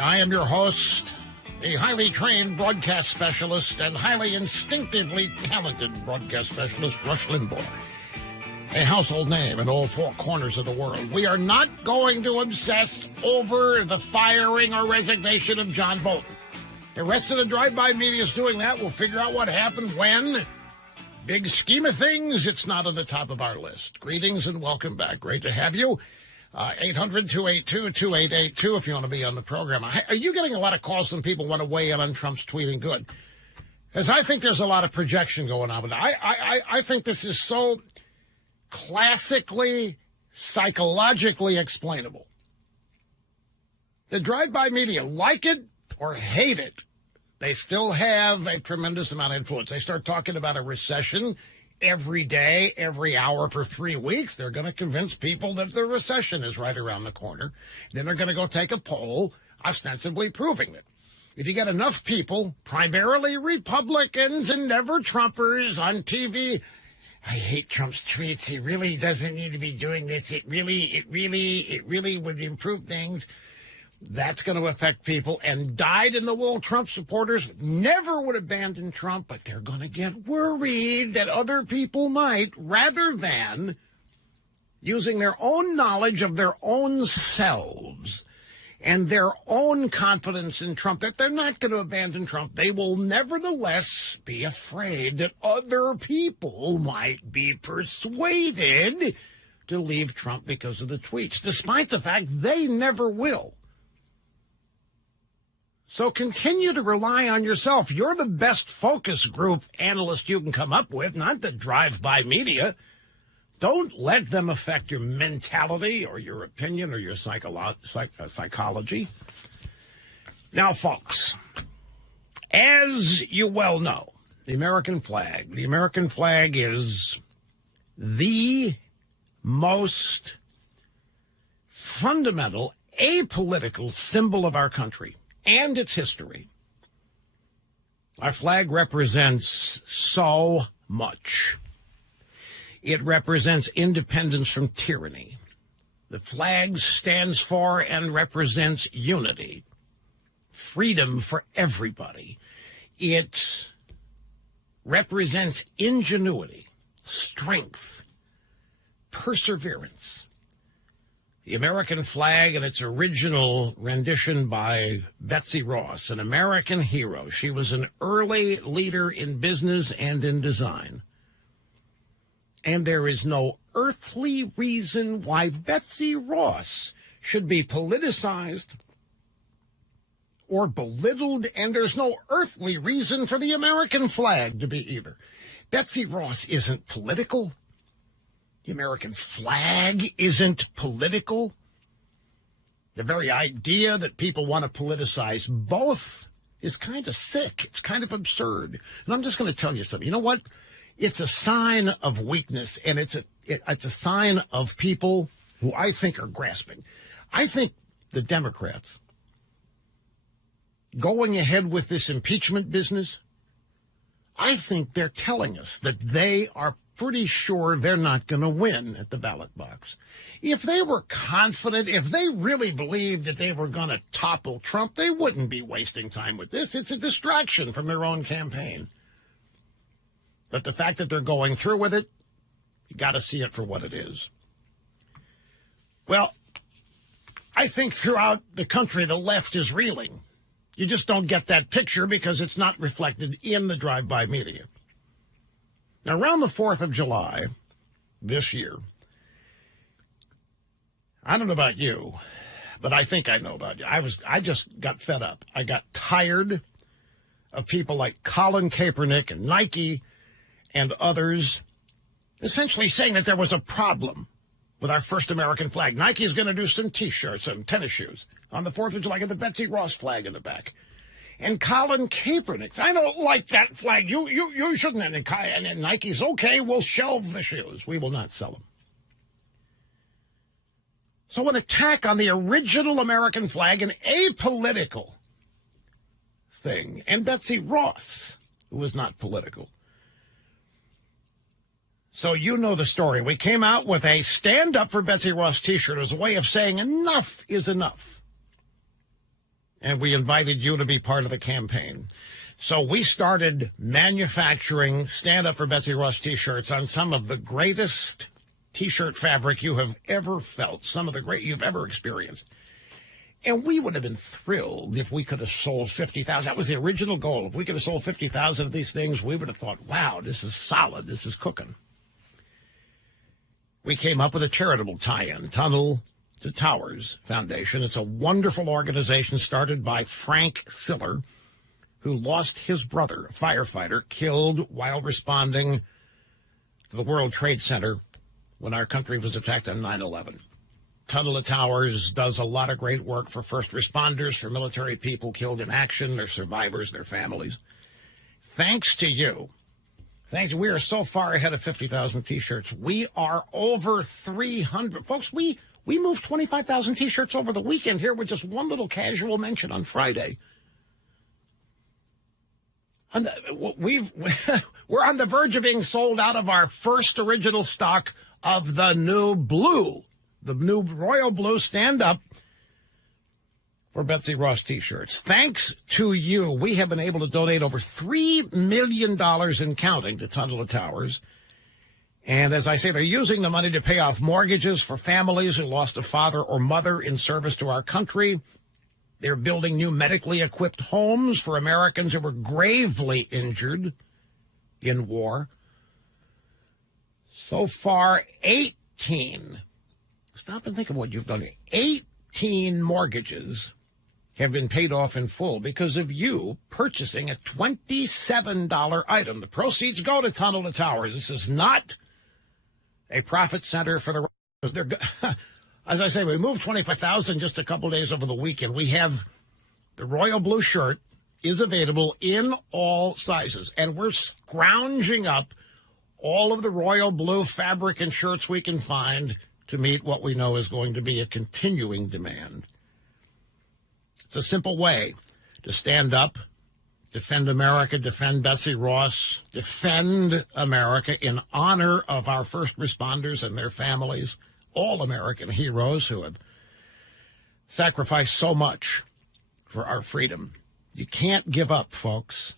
I am your host, a highly trained broadcast specialist and highly instinctively talented broadcast specialist, Rush Limbaugh. A household name in all four corners of the world. We are not going to obsess over the firing or resignation of John Bolton. The rest of the drive-by media is doing that. We'll figure out what happened when. Big scheme of things, it's not on the top of our list. Greetings and welcome back. Great to have you. 800-282-2882 if you want to be on the program. Are you getting a lot of calls when people want to weigh in on Trump's tweeting? Good. Because I think there's a lot of projection going on with it. I think this is so classically, psychologically explainable. The drive-by media, like it or hate it, they still have a tremendous amount of influence. They start talking about a recession every day, every hour for 3 weeks. They're going to convince people that the recession is right around the corner. Then they're going to go take a poll, ostensibly proving it. If you get enough people, primarily Republicans and never Trumpers on TV, I hate Trump's tweets. He really doesn't need to be doing this. It really would improve things. That's going to affect people. And dyed-in-the-wool Trump supporters never would abandon Trump, but they're going to get worried that other people might, rather than using their own knowledge of their own selves and their own confidence in Trump, that they're not going to abandon Trump. They will nevertheless be afraid that other people might be persuaded to leave Trump because of the tweets, despite the fact they never will. So continue to rely on yourself. You're the best focus group analyst you can come up with, not the drive-by media. Don't let them affect your mentality or your opinion or your psychology. Now, folks, as you well know, the American flag is the most fundamental, apolitical symbol of our country and its history. Our flag represents so much. It represents independence from tyranny. The flag stands for and represents unity, freedom for everybody. It represents ingenuity, strength, perseverance. The American flag in its original rendition by Betsy Ross, an American hero. She was an early leader in business and in design. And there is no earthly reason why Betsy Ross should be politicized or belittled, and there's no earthly reason for the American flag to be either. Betsy Ross isn't political. The American flag isn't political. The very idea that people want to politicize both is kind of sick. It's kind of absurd. And I'm just going to tell you something. You know what? It's a sign of weakness, and it's a sign of people who I think are grasping. I think the Democrats going ahead with this impeachment business, I think they're telling us that they are pretty sure they're not going to win at the ballot box. If they were confident, if they really believed that they were going to topple Trump, they wouldn't be wasting time with this. It's a distraction from their own campaign. But the fact that they're going through with it, you got to see it for what it is. Well, I think throughout the country, the left is reeling. You just don't get that picture because it's not reflected in the drive-by media. Now, around the 4th of July this year, I don't know about you, but I think I know about you. I just got fed up. I got tired of people like Colin Kaepernick and Nike and others essentially saying that there was a problem with our first American flag. Nike is going to do some T-shirts, some tennis shoes on the 4th of July, with the Betsy Ross flag in the back. And Colin Kaepernick, I don't like that flag. You shouldn't. And Nike's, okay, we'll shelve the shoes. We will not sell them. So an attack on the original American flag, an apolitical thing, and Betsy Ross, who was not political. So you know the story. We came out with a Stand Up for Betsy Ross T-shirt as a way of saying enough is enough. And we invited you to be part of the campaign. So we started manufacturing Stand Up for Betsy Ross T-shirts on some of the greatest T-shirt fabric you have ever felt, some of the great you've ever experienced. And we would have been thrilled if we could have sold 50,000. That was the original goal. If we could have sold 50,000 of these things, we would have thought, wow, this is solid. This is cooking. We came up with a charitable tie-in, Tunnel to Towers Foundation. It's a wonderful organization started by Frank Siller, who lost his brother, a firefighter, killed while responding to the World Trade Center when our country was attacked on 9/11. Tunnel to Towers does a lot of great work for first responders, for military people killed in action, their survivors, their families. Thanks to you. Thanks. We are so far ahead of 50,000 T-shirts. We are over 300. Folks, we moved 25,000 T-shirts over the weekend here with just one little casual mention on Friday. We're on the verge of being sold out of our first original stock of the new blue, the new royal blue Stand Up for Betsy Ross T-shirts. Thanks to you, we have been able to donate over $3 million and counting to Tunnel to Towers. And as I say, they're using the money to pay off mortgages for families who lost a father or mother in service to our country. They're building new medically equipped homes for Americans who were gravely injured in war. So far, 18. Stop and think of what you've done here. 18 mortgages have been paid off in full because of you purchasing a $27 item. The proceeds go to Tunnel to Towers. This is not a profit center for the... As I say, we moved 25,000 just a couple days over the weekend. We have the royal blue shirt is available in all sizes, and we're scrounging up all of the royal blue fabric and shirts we can find to meet what we know is going to be a continuing demand. It's a simple way to stand up, defend America, defend Betsy Ross, defend America in honor of our first responders and their families, all American heroes who have sacrificed so much for our freedom. You can't give up, folks.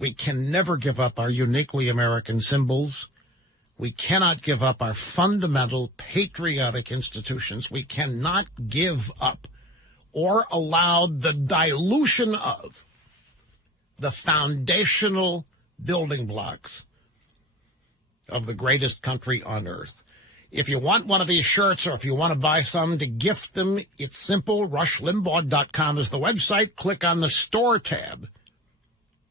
We can never give up our uniquely American symbols. We cannot give up our fundamental patriotic institutions. We cannot give up or allow the dilution of the foundational building blocks of the greatest country on earth. If you want one of these shirts or if you want to buy some to gift them, it's simple. RushLimbaugh.com is the website. Click on the store tab.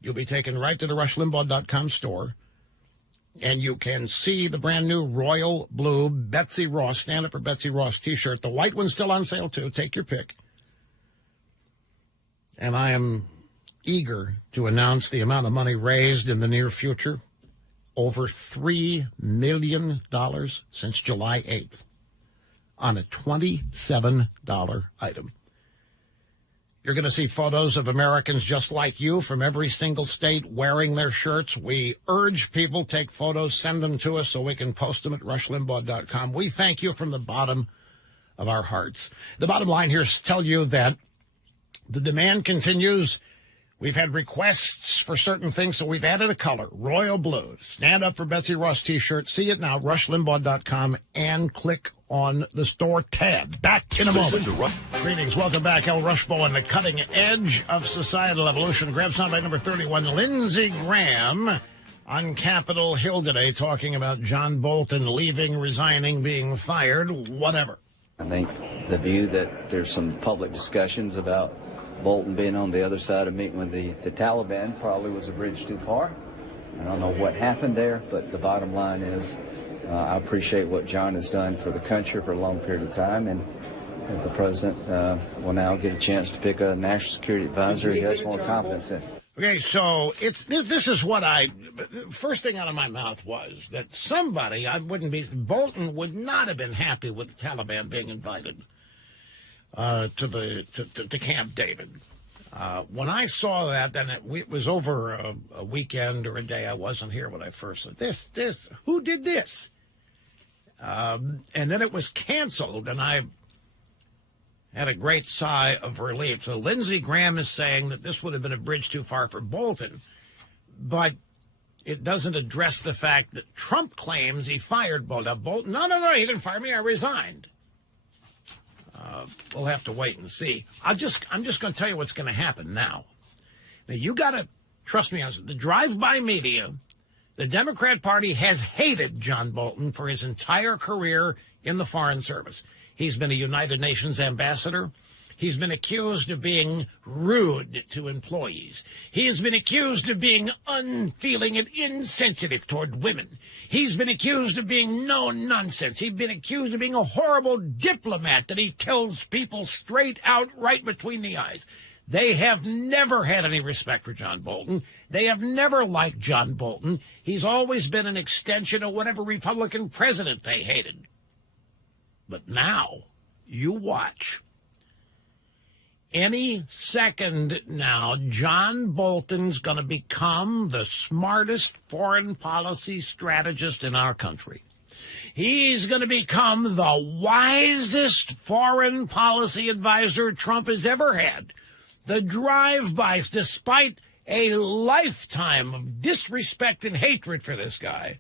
You'll be taken right to the RushLimbaugh.com store. And you can see the brand new royal blue Betsy Ross, Stand Up for Betsy Ross t-shirt. The white one's still on sale, too. Take your pick. And I am eager to announce the amount of money raised in the near future. Over $3 million since July 8th on a $27 item. You're going to see photos of Americans just like you from every single state wearing their shirts. We urge people, take photos, send them to us so we can post them at RushLimbaugh.com. We thank you from the bottom of our hearts. The bottom line here is to tell you that the demand continues. We've had requests for certain things, so we've added a color, royal blue. Stand Up for Betsy Ross t-shirt. See it now, RushLimbaugh.com, and click on the store tab. Back in a moment. Greetings. Welcome back. El Rushbo on the cutting edge of societal evolution. Grab soundbite number 31. Lindsey Graham on Capitol Hill today talking about John Bolton leaving, resigning, being fired, whatever. I think the view that there's some public discussions about Bolton being on the other side of meeting with the Taliban probably was a bridge too far. I don't know what happened there, but the bottom line is I appreciate what John has done for the country for a long period of time, and the president will now get a chance to pick a national security advisor he has more confidence in. Okay, so this is what first thing out of my mouth was that somebody, Bolton would not have been happy with the Taliban being invited to Camp David. When I saw that, then it was over a weekend or a day. I wasn't here when I first said this. Who did this? And then it was canceled, and I had a great sigh of relief. So Lindsey Graham is saying that this would have been a bridge too far for Bolton, but it doesn't address the fact that Trump claims he fired Bolton. No, he didn't fire me. I resigned. We'll have to wait and see. I'm just going to tell you what's going to happen now. Now, you got to trust me on this. The drive-by media, the Democrat Party has hated John Bolton for his entire career in the Foreign Service. He's been a United Nations ambassador. He's been accused of being rude to employees. He has been accused of being unfeeling and insensitive toward women. He's been accused of being no nonsense. He's been accused of being a horrible diplomat that he tells people straight out right between the eyes. They have never had any respect for John Bolton. They have never liked John Bolton. He's always been an extension of whatever Republican president they hated. But now, you watch. Any second now, John Bolton's going to become the smartest foreign policy strategist in our country. He's going to become the wisest foreign policy advisor Trump has ever had. The drive-bys, despite a lifetime of disrespect and hatred for this guy,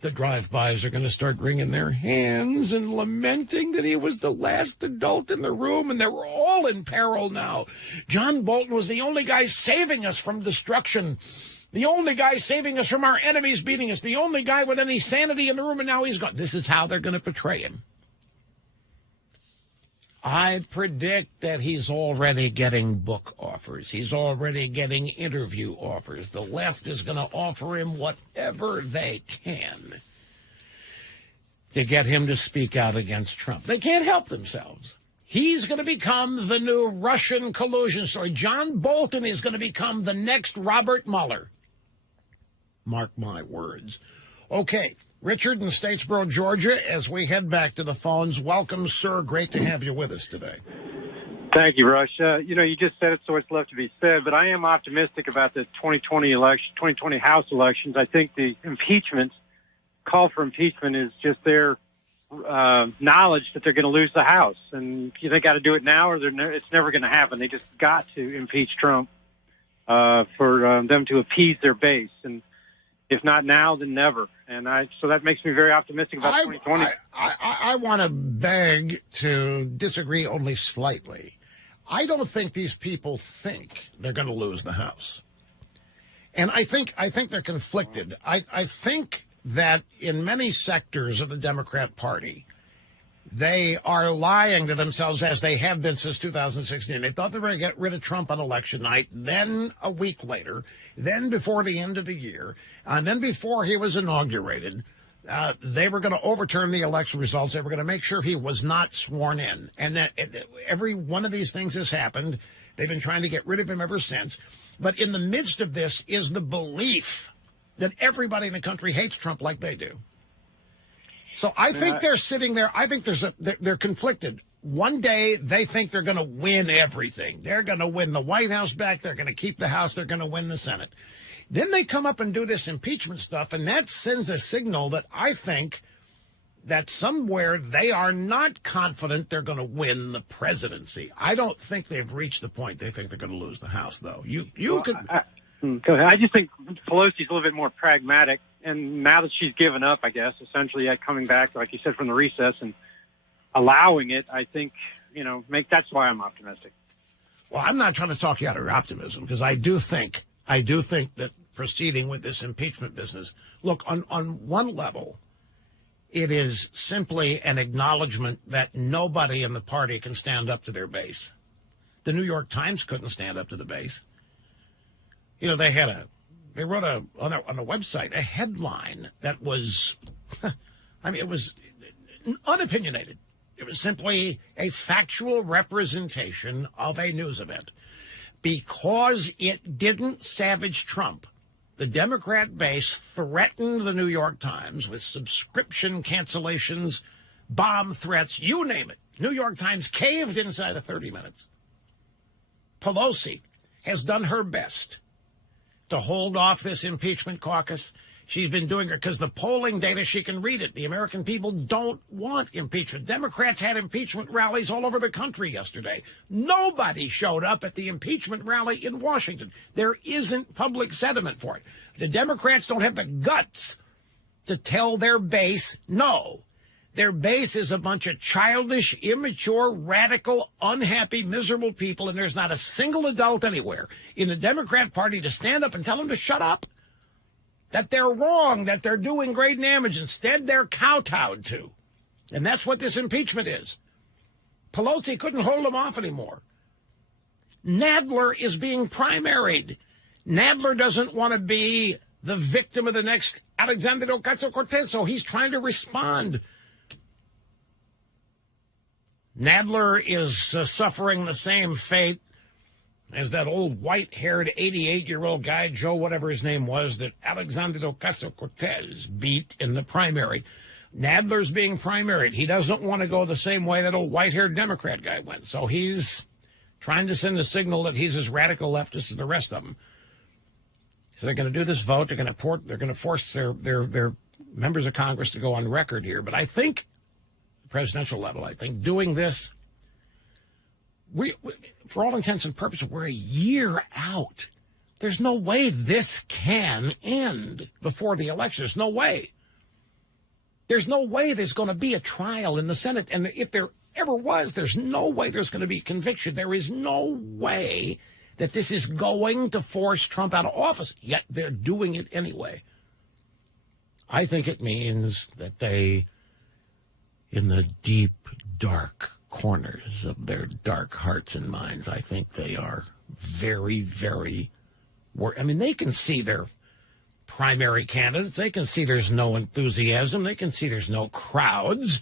the drive-bys are going to start wringing their hands and lamenting that he was the last adult in the room, and they were all in peril now. John Bolton was the only guy saving us from destruction, the only guy saving us from our enemies beating us, the only guy with any sanity in the room, and now he's gone. This is how they're going to portray him. I predict that he's already getting book offers. He's already getting interview offers. The left is going to offer him whatever they can to get him to speak out against Trump. They can't help themselves. He's going to become the new Russian collusion story. John Bolton is going to become the next Robert Mueller. Mark my words. Okay. Richard in Statesboro, Georgia, as we head back to the phones. Welcome, sir. Great to have you with us today. Thank you, Rush. You just said it, so it's left to be said, but I am optimistic about the 2020 House elections. I think the call for impeachment is just their knowledge that they're going to lose the House. And they got to do it now or it's never going to happen. They just got to impeach Trump. for them to appease their base. And if not now, then never. And so that makes me very optimistic about 2020. I want to beg to disagree only slightly. I don't think these people think they're going to lose the House. And I think they're conflicted. I think that in many sectors of the Democrat Party, they are lying to themselves, as they have been since 2016. They thought they were going to get rid of Trump on election night, then a week later, then before the end of the year, and then before he was inaugurated, they were going to overturn the election results. They were going to make sure he was not sworn in. And that every one of these things has happened. They've been trying to get rid of him ever since. But in the midst of this is the belief that everybody in the country hates Trump like they do. So I think they're sitting there. I think they're conflicted. One day they think they're going to win everything. They're going to win the White House back. They're going to keep the House. They're going to win the Senate. Then they come up and do this impeachment stuff, and that sends a signal that I think that somewhere they are not confident they're going to win the presidency. I don't think they've reached the point they think they're going to lose the House, though. Go ahead. I just think Pelosi's a little bit more pragmatic, and now that she's given up, I guess, essentially coming back, like you said, from the recess and allowing it, I think, that's why I'm optimistic. Well, I'm not trying to talk you out of your optimism, because I do think that proceeding with this impeachment business, look, on one level, it is simply an acknowledgement that nobody in the party can stand up to their base. The New York Times couldn't stand up to the base. They wrote on a website a headline that was, it was unopinionated. It was simply a factual representation of a news event. Because it didn't savage Trump, the Democrat base threatened the New York Times with subscription cancellations, bomb threats, you name it. New York Times caved inside of 30 minutes. Pelosi has done her best to hold off this impeachment caucus. She's been doing it because the polling data, she can read it. The American people don't want impeachment. Democrats had impeachment rallies all over the country yesterday. Nobody showed up at the impeachment rally in Washington. There isn't public sentiment for it. The Democrats don't have the guts to tell their base no. Their base is a bunch of childish, immature, radical, unhappy, miserable people, and there's not a single adult anywhere in the Democrat Party to stand up and tell them to shut up, that they're wrong, that they're doing great damage. Instead, they're kowtowed to. And that's what this impeachment is. Pelosi couldn't hold them off anymore. Nadler is being primaried. Nadler doesn't want to be the victim of the next Alexandria Ocasio-Cortez, so he's trying to respond. Nadler is suffering the same fate as that old white-haired 88-year-old guy, Joe, whatever his name was, that Alexandria Ocasio-Cortez beat in the primary. Nadler's being primaried. He doesn't want to go the same way that old white-haired Democrat guy went. So he's trying to send a signal that he's as radical leftist as the rest of them. So they're going to do this vote. They're going to force their members of Congress to go on record here. But I think, presidential level, I think doing this, we, for all intents and purposes, we're a year out. There's no way this can end before the election. There's no way. There's no way there's going to be a trial in the Senate. And if there ever was, there's no way there's going to be conviction. There is no way that this is going to force Trump out of office. Yet they're doing it anyway. I think it means that they, in the deep, dark corners of their dark hearts and minds, I think they are very, very worried. I mean, they can see their primary candidates. They can see there's no enthusiasm. They can see there's no crowds.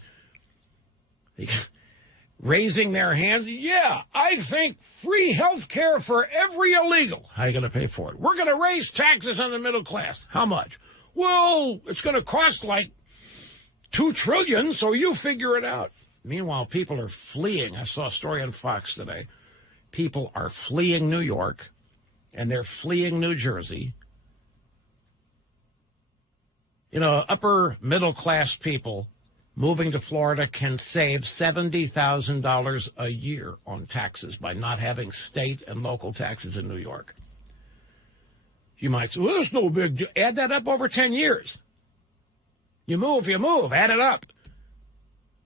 Raising their hands. Yeah, I think free health care for every illegal. How are you going to pay for it? We're going to raise taxes on the middle class. How much? Well, it's going to cost like $2 trillion, so you figure it out. Meanwhile, people are fleeing. I saw a story on Fox today. People are fleeing New York, and they're fleeing New Jersey. You know, upper middle class people moving to Florida can save $70,000 a year on taxes by not having state and local taxes in New York. You might say, well, there's no big deal. Add that up over 10 years. You move, add it up.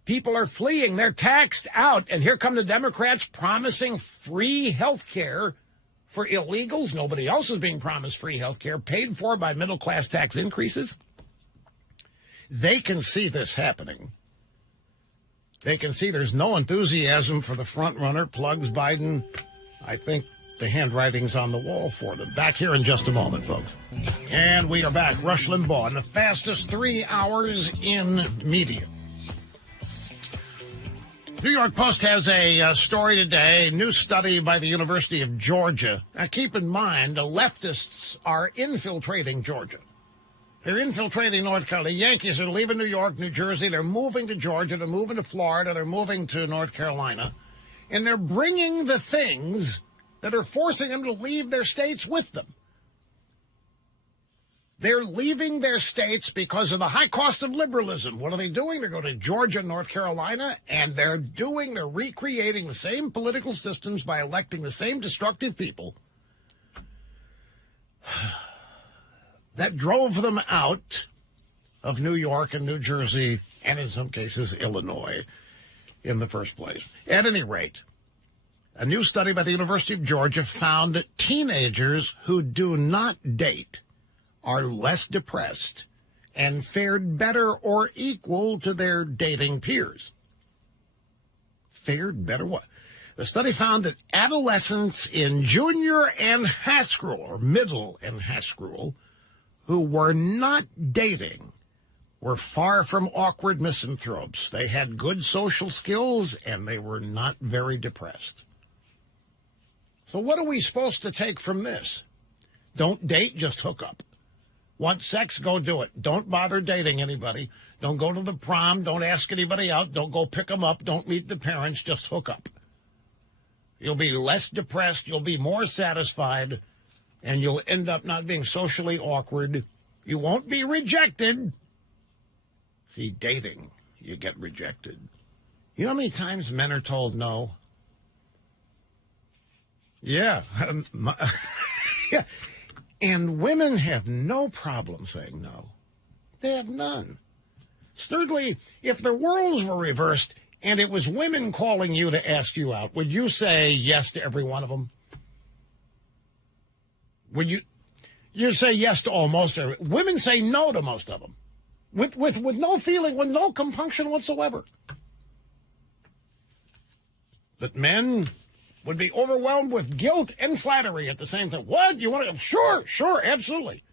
People are fleeing. They're taxed out. And here come the Democrats promising free health care for illegals. Nobody else is being promised free health care, paid for by middle-class tax increases. They can see this happening. They can see there's no enthusiasm for the front runner, plugs Biden. I think the handwriting's on the wall for them. Back here in just a moment, folks. And we are back. Rush Limbaugh in the fastest 3 hours in media. New York Post has a story today, a new study by the University of Georgia. Now, keep in mind, the leftists are infiltrating Georgia. They're infiltrating North Carolina. The Yankees are leaving New York, New Jersey. They're moving to Georgia. They're moving to Florida. They're moving to North Carolina. And they're bringing the things that are forcing them to leave their states with them. They're leaving their states because of the high cost of liberalism. What are they doing? They're going to Georgia and North Carolina, and they're recreating the same political systems by electing the same destructive people that drove them out of New York and New Jersey, and in some cases, Illinois, in the first place. At any rate, a new study by the University of Georgia found that teenagers who do not date are less depressed and fared better or equal to their dating peers. Fared better what? The study found that adolescents in junior and high school, or middle and high school, who were not dating were far from awkward misanthropes. They had good social skills, and they were not very depressed. So what are we supposed to take from this? Don't date, just hook up. Want sex, go do it. Don't bother dating anybody. Don't go to the prom. Don't ask anybody out. Don't go pick them up. Don't meet the parents. Just hook up. You'll be less depressed. You'll be more satisfied. And you'll end up not being socially awkward. You won't be rejected. See, dating, you get rejected. You know how many times men are told no? Yeah. Yeah. And women have no problem saying no. They have none. Thirdly, if the roles were reversed and it was women calling you to ask you out, would you say yes to every one of them? Would you say yes to almost every? Women say no to most of them, with no feeling, with no compunction whatsoever. But men would be overwhelmed with guilt and flattery at the same time. What? You want to? Sure, absolutely.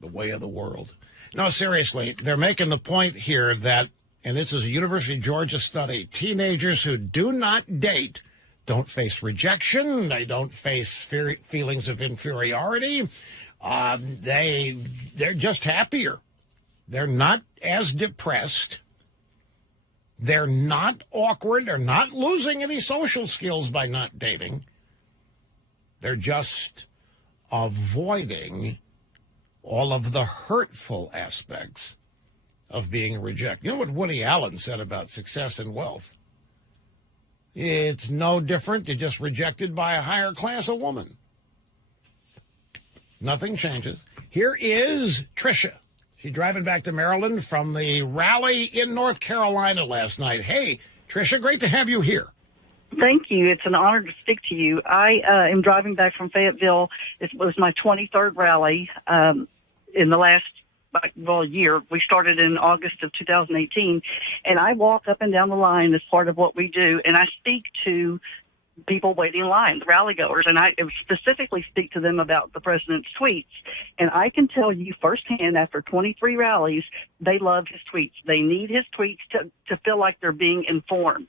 The way of the world. No, seriously, they're making the point here that, and this is a University of Georgia study, teenagers who do not date don't face rejection. They don't face feelings of inferiority. They're just happier. They're not as depressed. They're not awkward. They're not losing any social skills by not dating. They're just avoiding all of the hurtful aspects of being rejected. You know what Woody Allen said about success and wealth? It's no different. You're just rejected by a higher class of woman. Nothing changes. Here is Tricia. She's driving back to Maryland from the rally in North Carolina last night. Hey, Tricia, great to have you here. Thank you. It's an honor to speak to you. I am driving back from Fayetteville. It was my 23rd rally in the last year. We started in August of 2018, and I walk up and down the line as part of what we do, and I speak to people waiting in line, the rally goers, and I specifically speak to them about the president's tweets. And I can tell you firsthand, after 23 rallies, they love his tweets. They need his tweets to feel like they're being informed.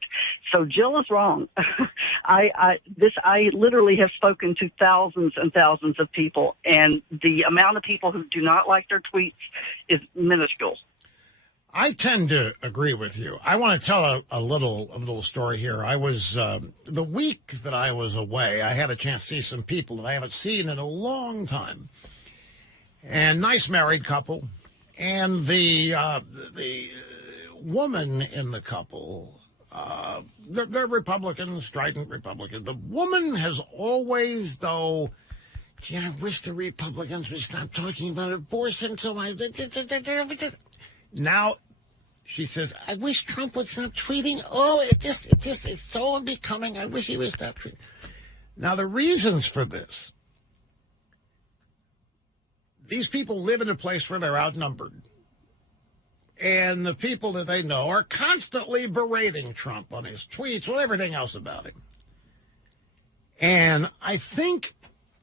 So Jill is wrong. I literally have spoken to thousands and thousands of people, and the amount of people who do not like their tweets is minuscule. I tend to agree with you. I want to tell a little story here. I was, the week that I was away, I had a chance to see some people that I haven't seen in a long time. And nice married couple. And the woman in the couple, they're Republicans, strident Republicans. The woman has always, though, Gee, I wish the Republicans would stop talking about abortion so I... Now, she says, I wish Trump would stop tweeting. Oh, it just is so unbecoming. I wish he would stop tweeting. Now, the reasons for this, these people live in a place where they're outnumbered. And the people that they know are constantly berating Trump on his tweets and everything else about him. And I think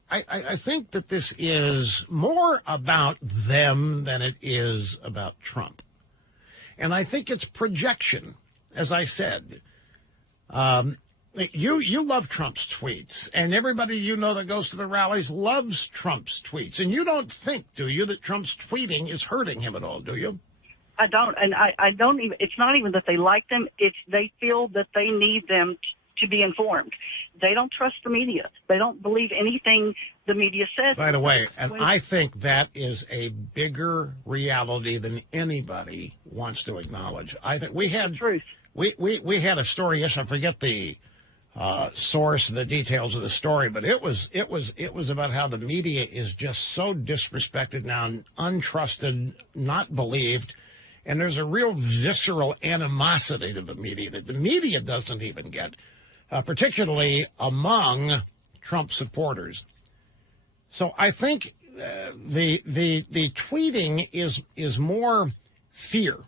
that this is more about them than it is about Trump. And I think it's projection, as I said. You love Trump's tweets, and everybody you know that goes to the rallies loves Trump's tweets. And you don't think, do you, that Trump's tweeting is hurting him at all, do you? I don't, and I don't even. It's not even that they like them. It's they feel that they need them to be informed. They don't trust the media. They don't believe anything the media says. By the way, and I think that is a bigger reality than anybody wants to acknowledge. I think we had truth. We had a story. Yes, I forget the source and the details of the story, but it was about how the media is just so disrespected now, untrusted, not believed. And there's a real visceral animosity to the media that the media doesn't even get, particularly among Trump supporters. So I think the tweeting is more fear.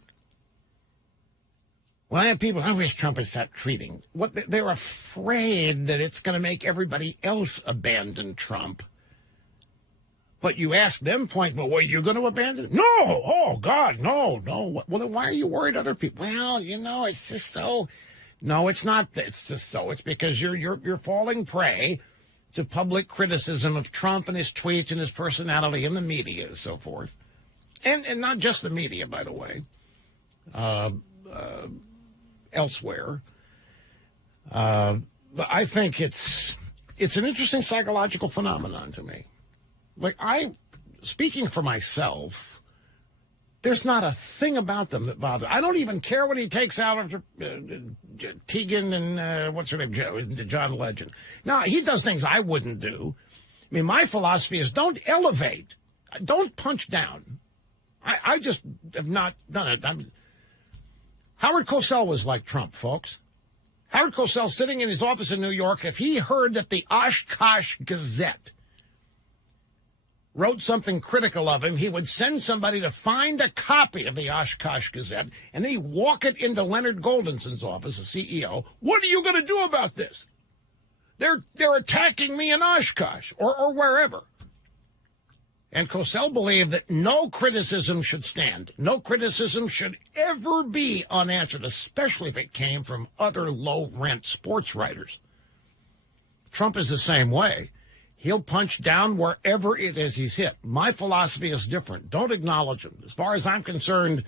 When I have people, I wish Trump would stop tweeting. They're afraid that it's going to make everybody else abandon Trump. But you ask them point, well, were you going to abandon it? No. Oh, God, no. Well, then why are you worried other people? Well, it's just so. No, it's not. It's just so. It's because you're falling prey to public criticism of Trump and his tweets and his personality and the media and so forth. And not just the media, by the way. Elsewhere. But I think it's an interesting psychological phenomenon to me. Like, speaking for myself, there's not a thing about them that bothers. I don't even care what he takes out of Tegan and what's her name, John Legend. No, he does things I wouldn't do. I mean, my philosophy is don't elevate, don't punch down. I just have not done it. Howard Cosell was like Trump, folks. Howard Cosell, sitting in his office in New York, if he heard that the Oshkosh Gazette wrote something critical of him, he would send somebody to find a copy of the Oshkosh Gazette, and then he'd walk it into Leonard Goldenson's office, the CEO. What are you going to do about this? They're attacking me in Oshkosh or wherever. And Cosell believed that no criticism should stand. No criticism should ever be unanswered, especially if it came from other low-rent sports writers. Trump is the same way. He'll punch down wherever it is he's hit. My philosophy is different. Don't acknowledge them. As far as I'm concerned,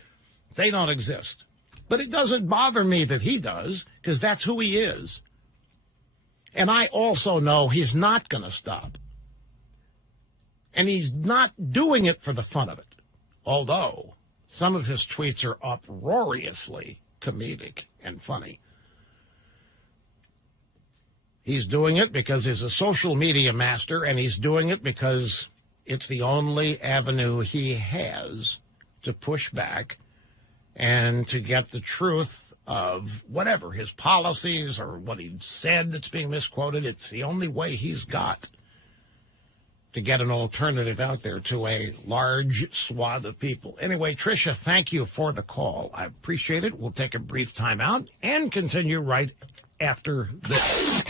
they don't exist. But it doesn't bother me that he does, because that's who he is. And I also know he's not going to stop. And he's not doing it for the fun of it. Although some of his tweets are uproariously comedic and funny. He's doing it because he's a social media master, and he's doing it because it's the only avenue he has to push back and to get the truth of whatever, his policies or what he said that's being misquoted. It's the only way he's got to get an alternative out there to a large swath of people. Anyway, Tricia, thank you for the call. I appreciate it. We'll take a brief time out and continue right after this.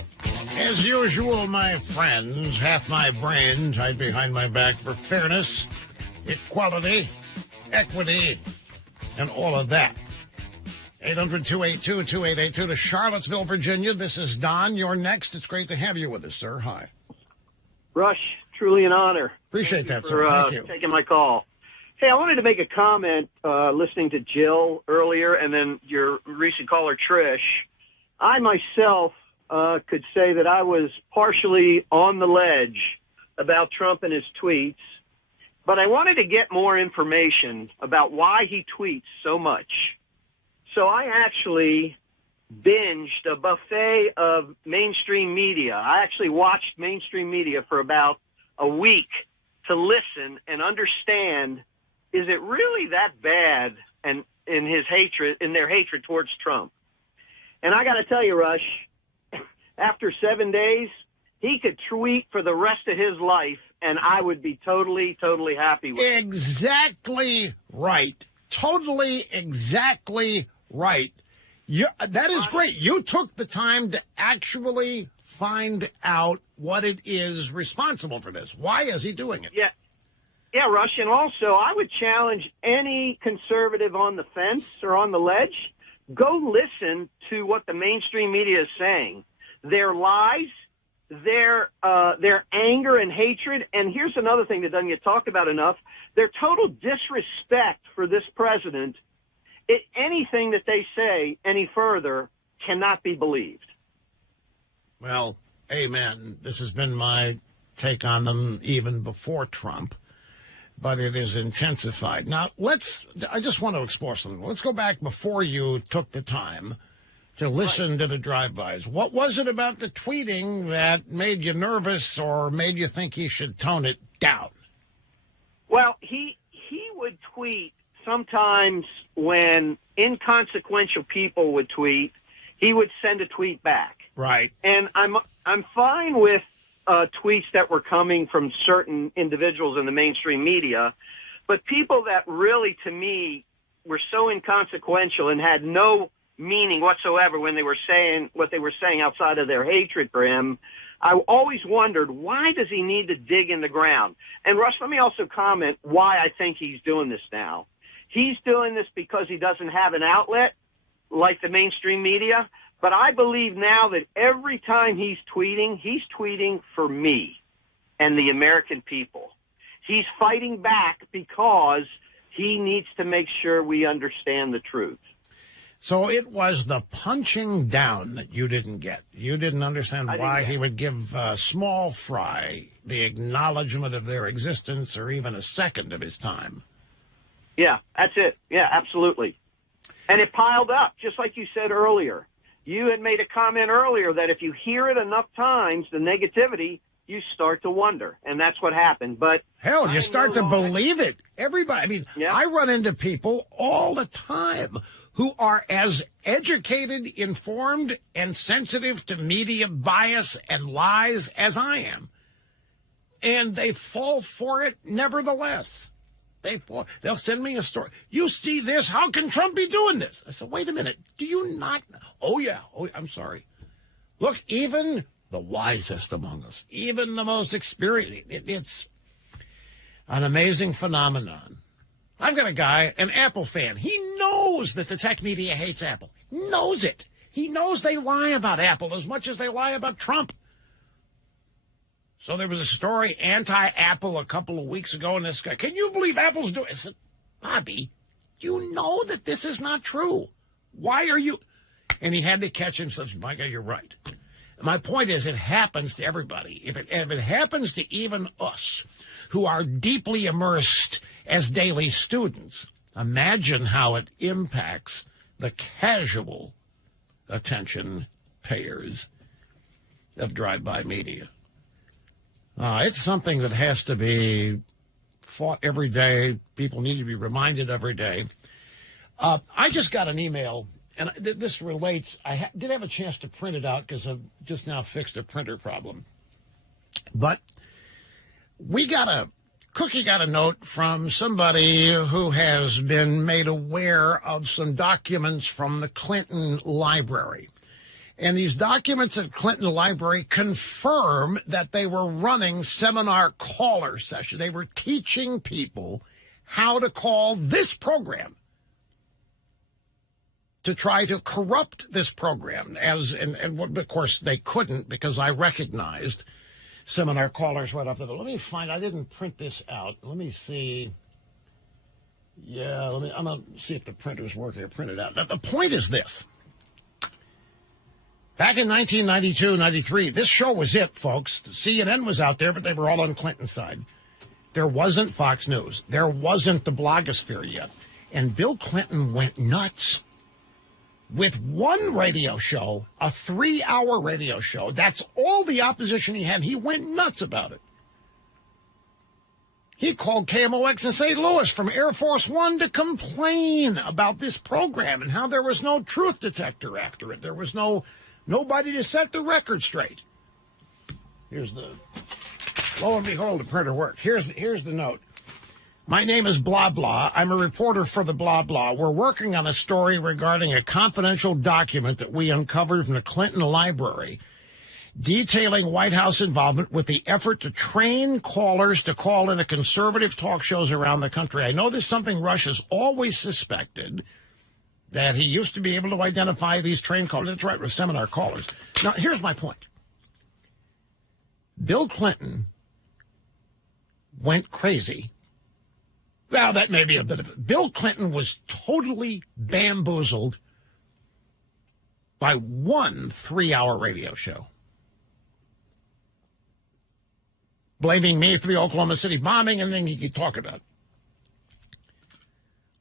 As usual, my friends, half my brain tied behind my back for fairness, equality, equity, and all of that. 800-282-2882 to Charlottesville, Virginia. This is Don. You're next. It's great to have you with us, sir. Hi. Rush, truly an honor. Appreciate that, sir. Thank you. Taking my call. Hey, I wanted to make a comment listening to Jill earlier and then your recent caller, Trish. I myself could say that I was partially on the ledge about Trump and his tweets, but I wanted to get more information about why he tweets so much. So I actually binged a buffet of mainstream media. I actually watched mainstream media for about a week to listen and understand, is it really that bad and in their hatred towards Trump? And I got to tell you, Rush, after 7 days, he could tweet for the rest of his life, and I would be totally, totally happy with it. Exactly right. Totally, exactly right. That is great. You took the time to actually find out what it is responsible for this. Why is he doing it? Yeah, Rush. And also, I would challenge any conservative on the fence or on the ledge, go listen to what the mainstream media is saying. Their lies, their anger and hatred, and here's another thing that doesn't get talked about enough, their total disrespect for this president. Anything that they say any further cannot be believed. Well, amen. This has been my take on them even before Trump, but it is intensified. Now, I just want to explore something. Let's go back before you took the time to listen to the drive-bys. What was it about the tweeting that made you nervous or made you think he should tone it down? Well, he would tweet sometimes when inconsequential people would tweet, he would send a tweet back. Right. And I'm fine with tweets that were coming from certain individuals in the mainstream media, but people that really, to me, were so inconsequential and had no meaning whatsoever when they were saying what they were saying outside of their hatred for him, I always wondered, why does he need to dig in the ground? And, Rush, let me also comment why I think he's doing this now. He's doing this because he doesn't have an outlet like the mainstream media, but I believe now that every time he's tweeting for me and the American people. He's fighting back because he needs to make sure we understand the truth. So it was the punching down that you didn't get. You didn't understand why he would give small fry the acknowledgement of their existence or even a second of his time. Yeah, that's it. Yeah, absolutely. And it piled up, just like you said earlier. You had made a comment earlier that if you hear it enough times, the negativity, you start to wonder. And that's what happened. But hell, you start to believe it. Everybody, I mean, I run into people all the time who are as educated, informed, and sensitive to media bias and lies as I am. And they fall for it nevertheless. They'll send me a story. You see this? How can Trump be doing this? I said, wait a minute. Do you not? Oh, yeah. Oh, I'm sorry. Look, even the wisest among us, even the most experienced, it's an amazing phenomenon. I've got a guy, an Apple fan. He knows that the tech media hates Apple. He knows it. He knows they lie about Apple as much as they lie about Trump. So there was a story anti-Apple a couple of weeks ago, and this guy, can you believe Apple's doing it? I said, Bobby, you know that this is not true. Why are you? And he had to catch himself. My God, you're right. My point is, it happens to everybody. If it happens to even us, who are deeply immersed as daily students, imagine how it impacts the casual attention payers of drive-by media. It's something that has to be fought every day. People need to be reminded every day. I just got an email, and this relates. I did have a chance to print it out because I've just now fixed a printer problem. But Cookie got a note from somebody who has been made aware of some documents from the Clinton Library. And these documents at Clinton Library confirm that they were running seminar caller sessions. They were teaching people how to call this program to try to corrupt this program. And of course, they couldn't because I recognized seminar callers right off the bat. Let me find, I didn't print this out. Let me see. Yeah, I'm going to see if the printer's working or print it out. The point is this. Back in 1992, 93, this show was it, folks. CNN was out there, but they were all on Clinton's side. There wasn't Fox News. There wasn't the blogosphere yet. And Bill Clinton went nuts with one radio show, a 3-hour radio show. That's all the opposition he had. He went nuts about it. He called KMOX in St. Louis from Air Force One to complain about this program and how there was no truth detector after it. There was nobody to set the record straight. Here's the, lo and behold, the printer worked. Here's the note. My name is blah, blah. I'm a reporter for the blah, blah. We're working on a story regarding a confidential document that we uncovered from the Clinton library detailing White House involvement with the effort to train callers to call into conservative talk shows around the country. I know this is something Rush has always suspected, that he used to be able to identify these trained callers. That's right, with seminar callers. Now, here's my point. Bill Clinton went crazy. Well, that may be a bit of it. Bill Clinton was totally bamboozled by one 3-hour radio show, blaming me for the Oklahoma City bombing and anything he could talk about.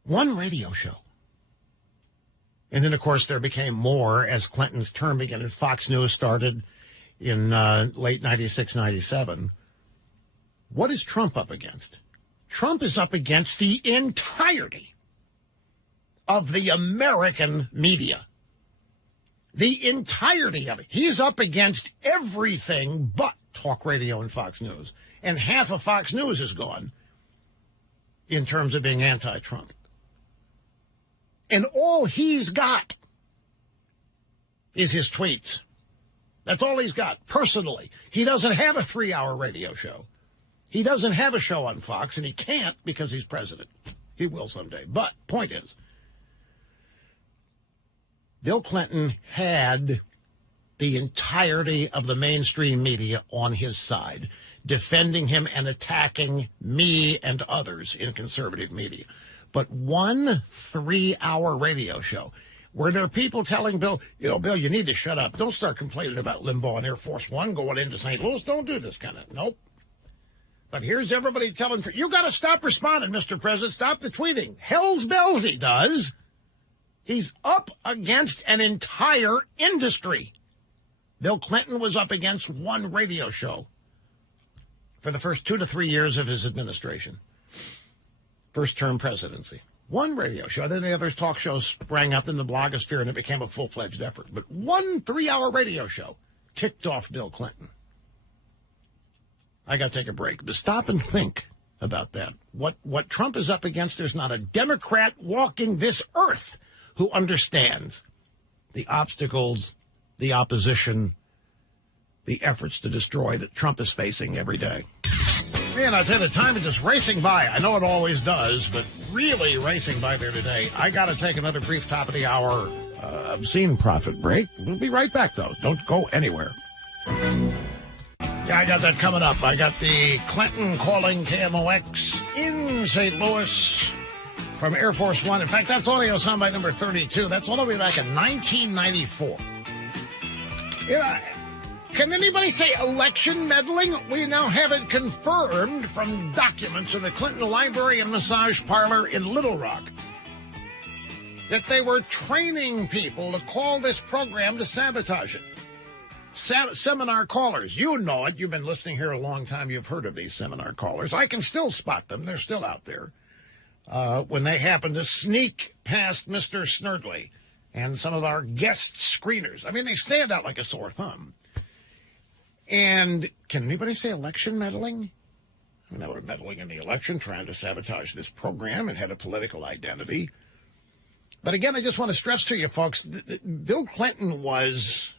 One radio show. And then, of course, there became more as Clinton's term began and Fox News started in late 96, 97. What is Trump up against? Trump is up against the entirety of the American media. The entirety of it. He's up against everything but talk radio and Fox News. And half of Fox News is gone in terms of being anti-Trump. And all he's got is his tweets. That's all he's got, personally. He doesn't have a 3-hour radio show. He doesn't have a show on Fox, and he can't because he's president. He will someday. But point is, Bill Clinton had the entirety of the mainstream media on his side, defending him and attacking me and others in conservative media. But one 3-hour radio show, were there people telling Bill, Bill, you need to shut up. Don't start complaining about Limbaugh and Air Force One going into St. Louis. Don't do this kind of, nope. But here's everybody telling, you got to stop responding, Mr. President. Stop the tweeting. Hell's bells he does. He's up against an entire industry. Bill Clinton was up against one radio show for the first 2 to 3 years of his administration. First-term presidency. One radio show. Then the other talk shows sprang up in the blogosphere, and it became a full-fledged effort. But one 3-hour radio show ticked off Bill Clinton. I got to take a break. But stop and think about that. What Trump is up against, there's not a Democrat walking this earth who understands the obstacles, the opposition, the efforts to destroy that Trump is facing every day. Man, I tell you, the time is just racing by. I know it always does, but really racing by there today. I got to take another brief top of the hour obscene profit break. We'll be right back, though. Don't go anywhere. Yeah, I got that coming up. I got the Clinton calling KMOX in St. Louis from Air Force One. In fact, that's audio soundbite number 32. That's all the way back in 1994. Can anybody say election meddling? We now have it confirmed from documents in the Clinton Library and Massage Parlor in Little Rock that they were training people to call this program to sabotage it. Seminar callers. You know it. You've been listening here a long time. You've heard of these seminar callers. I can still spot them. They're still out there. When they happen to sneak past Mr. Snerdley and some of our guest screeners. I mean, they stand out like a sore thumb. And can anybody say election meddling? I mean, they were meddling in the election, trying to sabotage this program. It had a political identity. But again, I just want to stress to you folks, Bill Clinton was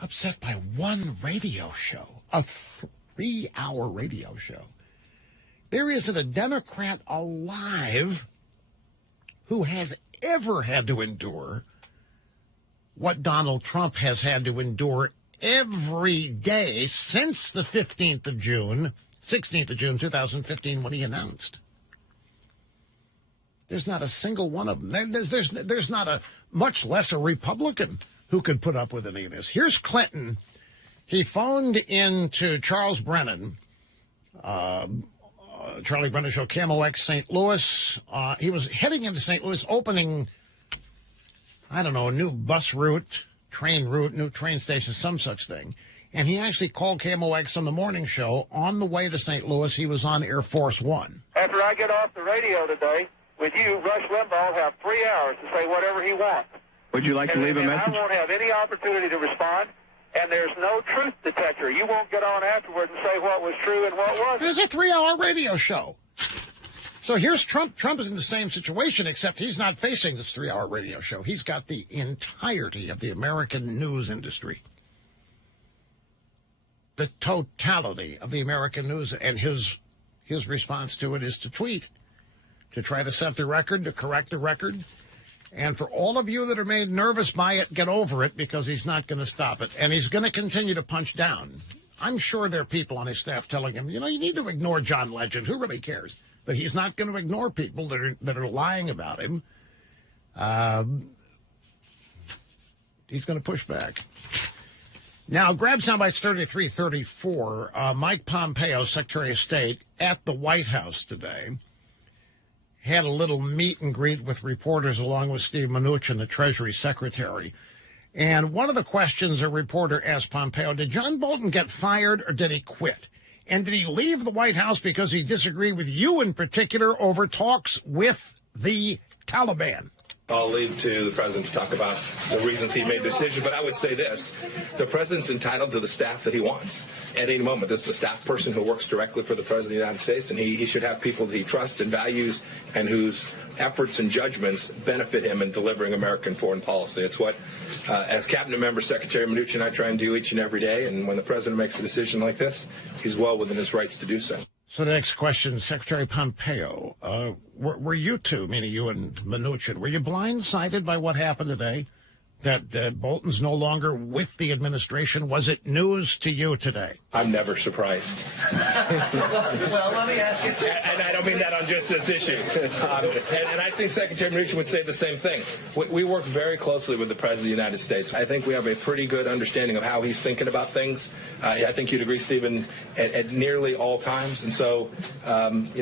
upset by one radio show, a 3-hour radio show. There isn't a Democrat alive who has ever had to endure what Donald Trump has had to endure every day since the 16th of June, 2015, when he announced. There's not a single one of them. There's not a, much less a Republican who could put up with any of this. Here's Clinton. He phoned into Charles Brennan, Charlie Brennan Show, KMOX St. Louis. He was heading into St. Louis, opening, I don't know, a new bus route, train route, new train station, some such thing. And he actually called KMOX on the morning show on the way to St. Louis. He was on Air Force One. After I get off the radio today with you, Rush Limbaugh will have 3 hours to say whatever he wants. Would you like to leave a message? I won't have any opportunity to respond, and there's no truth detector. You won't get on afterward and say what was true and what wasn't. It's a 3-hour radio show. So here's Trump. Trump is in the same situation, except he's not facing this 3-hour radio show. He's got the entirety of the American news industry. The totality of the American news, and his response to it is to tweet, to try to set the record, to correct the record. And for all of you that are made nervous by it, get over it, because he's not going to stop it. And he's going to continue to punch down. I'm sure there are people on his staff telling him, you need to ignore John Legend. Who really cares? But he's not going to ignore people that are lying about him. He's going to push back. Now, grab soundbites 3334. Mike Pompeo, Secretary of State, at the White House today, had a little meet and greet with reporters along with Steve Mnuchin, the Treasury Secretary. And one of the questions a reporter asked Pompeo, did John Bolton get fired or did he quit? And did he leave the White House because he disagreed with you in particular over talks with the Taliban? I'll leave to the president to talk about the reasons he made the decision, but I would say this. The president's entitled to the staff that he wants at any moment. This is a staff person who works directly for the president of the United States, and he should have people that he trusts and values and whose efforts and judgments benefit him in delivering American foreign policy. It's what, as cabinet member, Secretary Mnuchin and I try and do each and every day, and when the president makes a decision like this, he's well within his rights to do so. So the next question, Secretary Pompeo, were you two, meaning you and Mnuchin, were you blindsided by what happened today? That Bolton's no longer with the administration? Was it news to you today? I'm never surprised. Well, let me ask you this. And I don't mean that on just this issue. And I think Secretary Mnuchin would say the same thing. We work very closely with the President of the United States. I think we have a pretty good understanding of how he's thinking about things. I think you'd agree, Stephen, at nearly all times. And so, our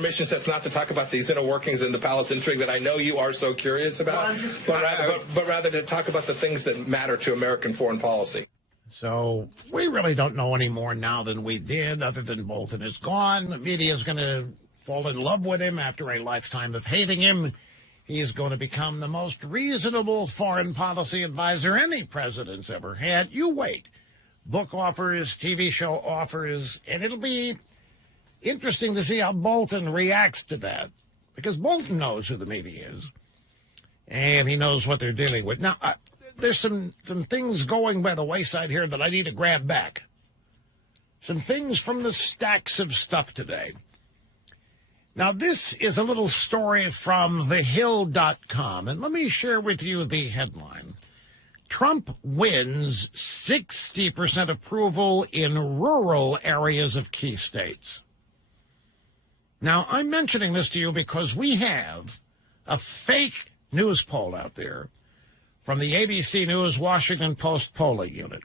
mission says not to talk about these inner workings and the palace intrigue that I know you are so curious about, but rather to talk about the things that matter to American foreign policy. So we really don't know any more now than we did, other than Bolton is gone. The media is going to fall in love with him after a lifetime of hating him. He is going to become the most reasonable foreign policy advisor any president's ever had. You wait. Book offers, TV show offers, and it'll be interesting to see how Bolton reacts to that, because Bolton knows who the media is, and he knows what they're dealing with. Now, there's some things going by the wayside here that I need to grab back. Some things from the stacks of stuff today. Now, this is a little story from thehill.com, and let me share with you the headline. Trump wins 60% approval in rural areas of key states. Now, I'm mentioning this to you because we have a fake news poll out there from the ABC News Washington Post polling unit,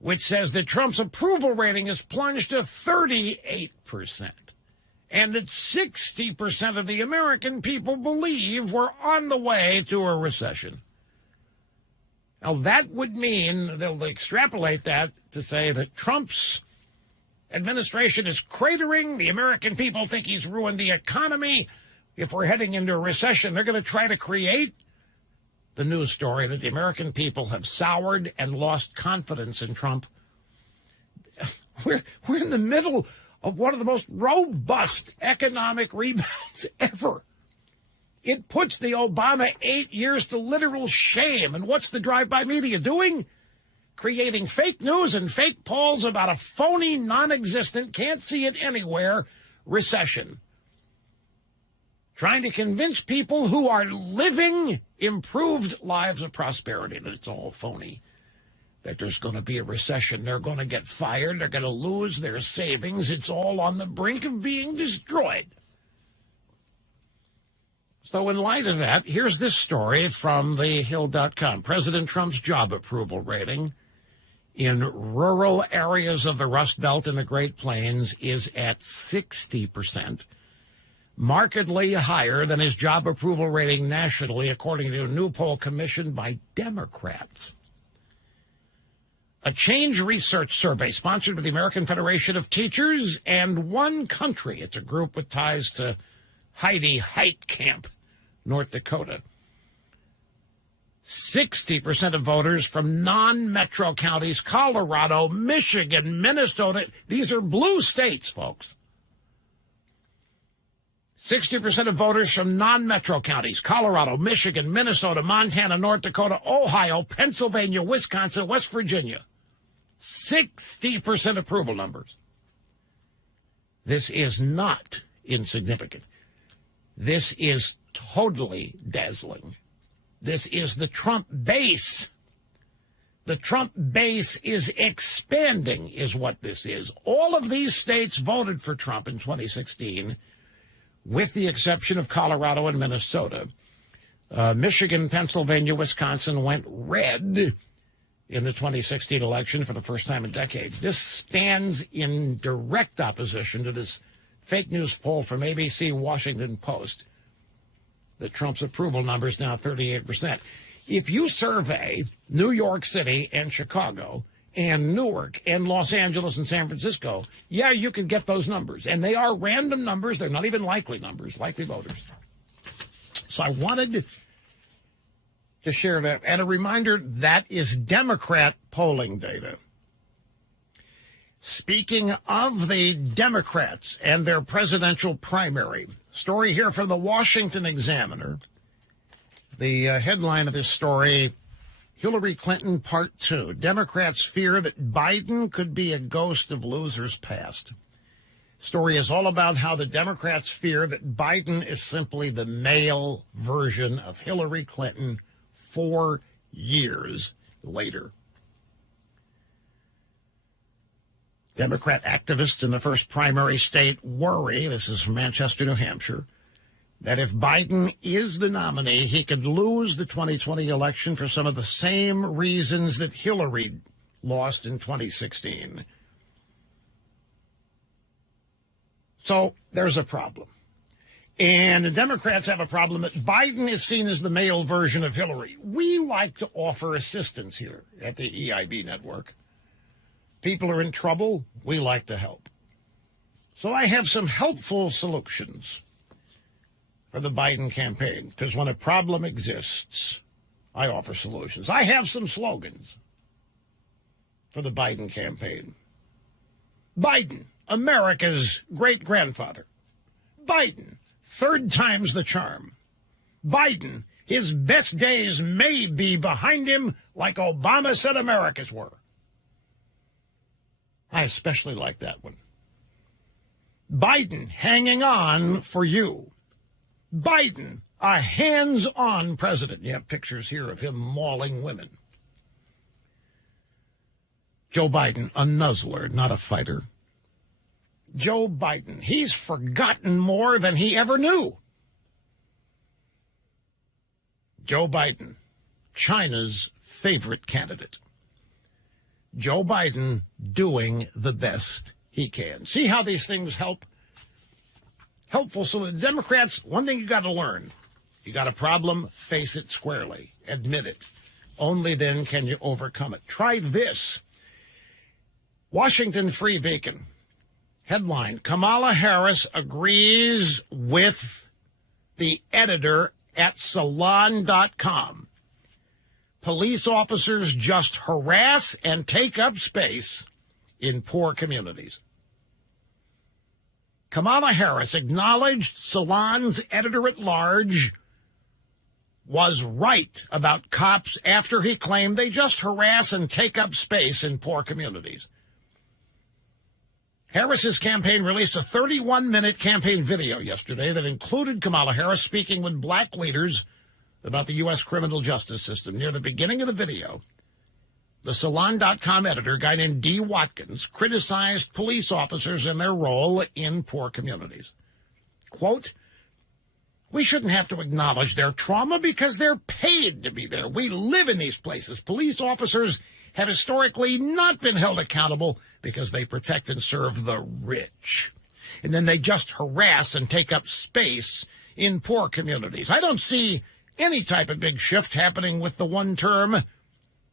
which says that Trump's approval rating has plunged to 38%, and that 60% of the American people believe we're on the way to a recession. Now, that would mean they'll extrapolate that to say that Trump's administration is cratering. The American people think he's ruined the economy. If we're heading into a recession, they're going to try to create the news story that the American people have soured and lost confidence in Trump. We're in the middle of one of the most robust economic rebounds ever. It puts the Obama 8 years to literal shame. And what's the drive-by media doing? Creating fake news and fake polls about a phony, non-existent, can't see it anywhere recession. Trying to convince people who are living improved lives of prosperity that it's all phony, that there's going to be a recession, they're going to get fired, they're going to lose their savings, it's all on the brink of being destroyed. So in light of that, here's this story from thehill.com. President Trump's job approval rating in rural areas of the Rust Belt and the Great Plains is at 60%. Markedly higher than his job approval rating nationally, according to a new poll commissioned by Democrats. A Change Research survey sponsored by the American Federation of Teachers and One Country. It's a group with ties to Heidi Heitkamp, North Dakota. 60% of voters from non-metro counties, Colorado, Michigan, Minnesota. These are blue states, folks. 60% of voters from non-metro counties, Colorado, Michigan, Minnesota, Montana, North Dakota, Ohio, Pennsylvania, Wisconsin, West Virginia. 60% approval numbers. This is not insignificant. This is totally dazzling. This is the Trump base. The Trump base is expanding, is what this is. All of these states voted for Trump in 2016, with the exception of Colorado and Minnesota. Michigan, Pennsylvania, Wisconsin went red in the 2016 election for the first time in decades. This stands in direct opposition to this fake news poll from ABC Washington Post that Trump's approval number is now 38%. If you survey New York City and Chicago and Newark and Los Angeles and San Francisco, yeah, you can get those numbers. And they are random numbers. They're not even likely numbers, likely voters. So I wanted to share that. And a reminder, that is Democrat polling data. Speaking of the Democrats and their presidential primary, story here from the Washington Examiner. The headline of this story, Hillary Clinton Part 2. Democrats fear that Biden could be a ghost of losers past. Story is all about how the Democrats fear that Biden is simply the male version of Hillary Clinton 4 years later. Democrat activists in the first primary state worry, this is from Manchester, New Hampshire, that if Biden is the nominee, he could lose the 2020 election for some of the same reasons that Hillary lost in 2016. So there's a problem. And the Democrats have a problem that Biden is seen as the male version of Hillary. We like to offer assistance here at the EIB network. People are in trouble, we like to help. So I have some helpful solutions for the Biden campaign, because when a problem exists, I offer solutions. I have some slogans for the Biden campaign. Biden, America's great-grandfather. Biden, third time's the charm. Biden, his best days may be behind him like Obama said America's were. I especially like that one. Biden, hanging on for you. Biden, a hands-on president. You have pictures here of him mauling women. Joe Biden, a nuzzler, not a fighter. Joe Biden, he's forgotten more than he ever knew. Joe Biden, China's favorite candidate. Joe Biden doing the best he can. See how these things help? Helpful. So the Democrats, one thing you got to learn. You got a problem, face it squarely. Admit it. Only then can you overcome it. Try this. Washington Free Beacon. Headline, Kamala Harris agrees with the editor at Salon.com. Police officers just harass and take up space in poor communities. Kamala Harris acknowledged Salon's editor-at-large was right about cops after he claimed they just harass and take up space in poor communities. Harris's campaign released a 31-minute campaign video yesterday that included Kamala Harris speaking with black leaders about the U.S. criminal justice system. Near the beginning of the video, the Salon.com editor, a guy named D. Watkins, criticized police officers and their role in poor communities. Quote, we shouldn't have to acknowledge their trauma because they're paid to be there. We live in these places. Police officers have historically not been held accountable because they protect and serve the rich. And then they just harass and take up space in poor communities. I don't see any type of big shift happening with the one term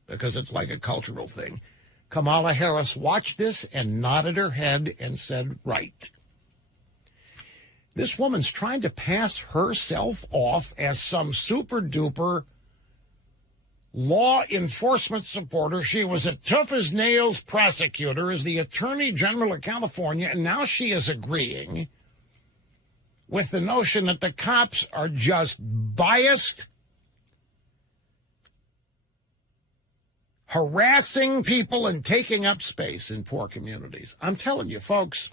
because it's like a cultural thing. Kamala Harris watched this and nodded her head and said, right. This woman's trying to pass herself off as some super-duper law enforcement supporter. She was a tough-as-nails prosecutor as the Attorney General of California, and now she is agreeing with the notion that the cops are just biased, harassing people and taking up space in poor communities. I'm telling you, folks,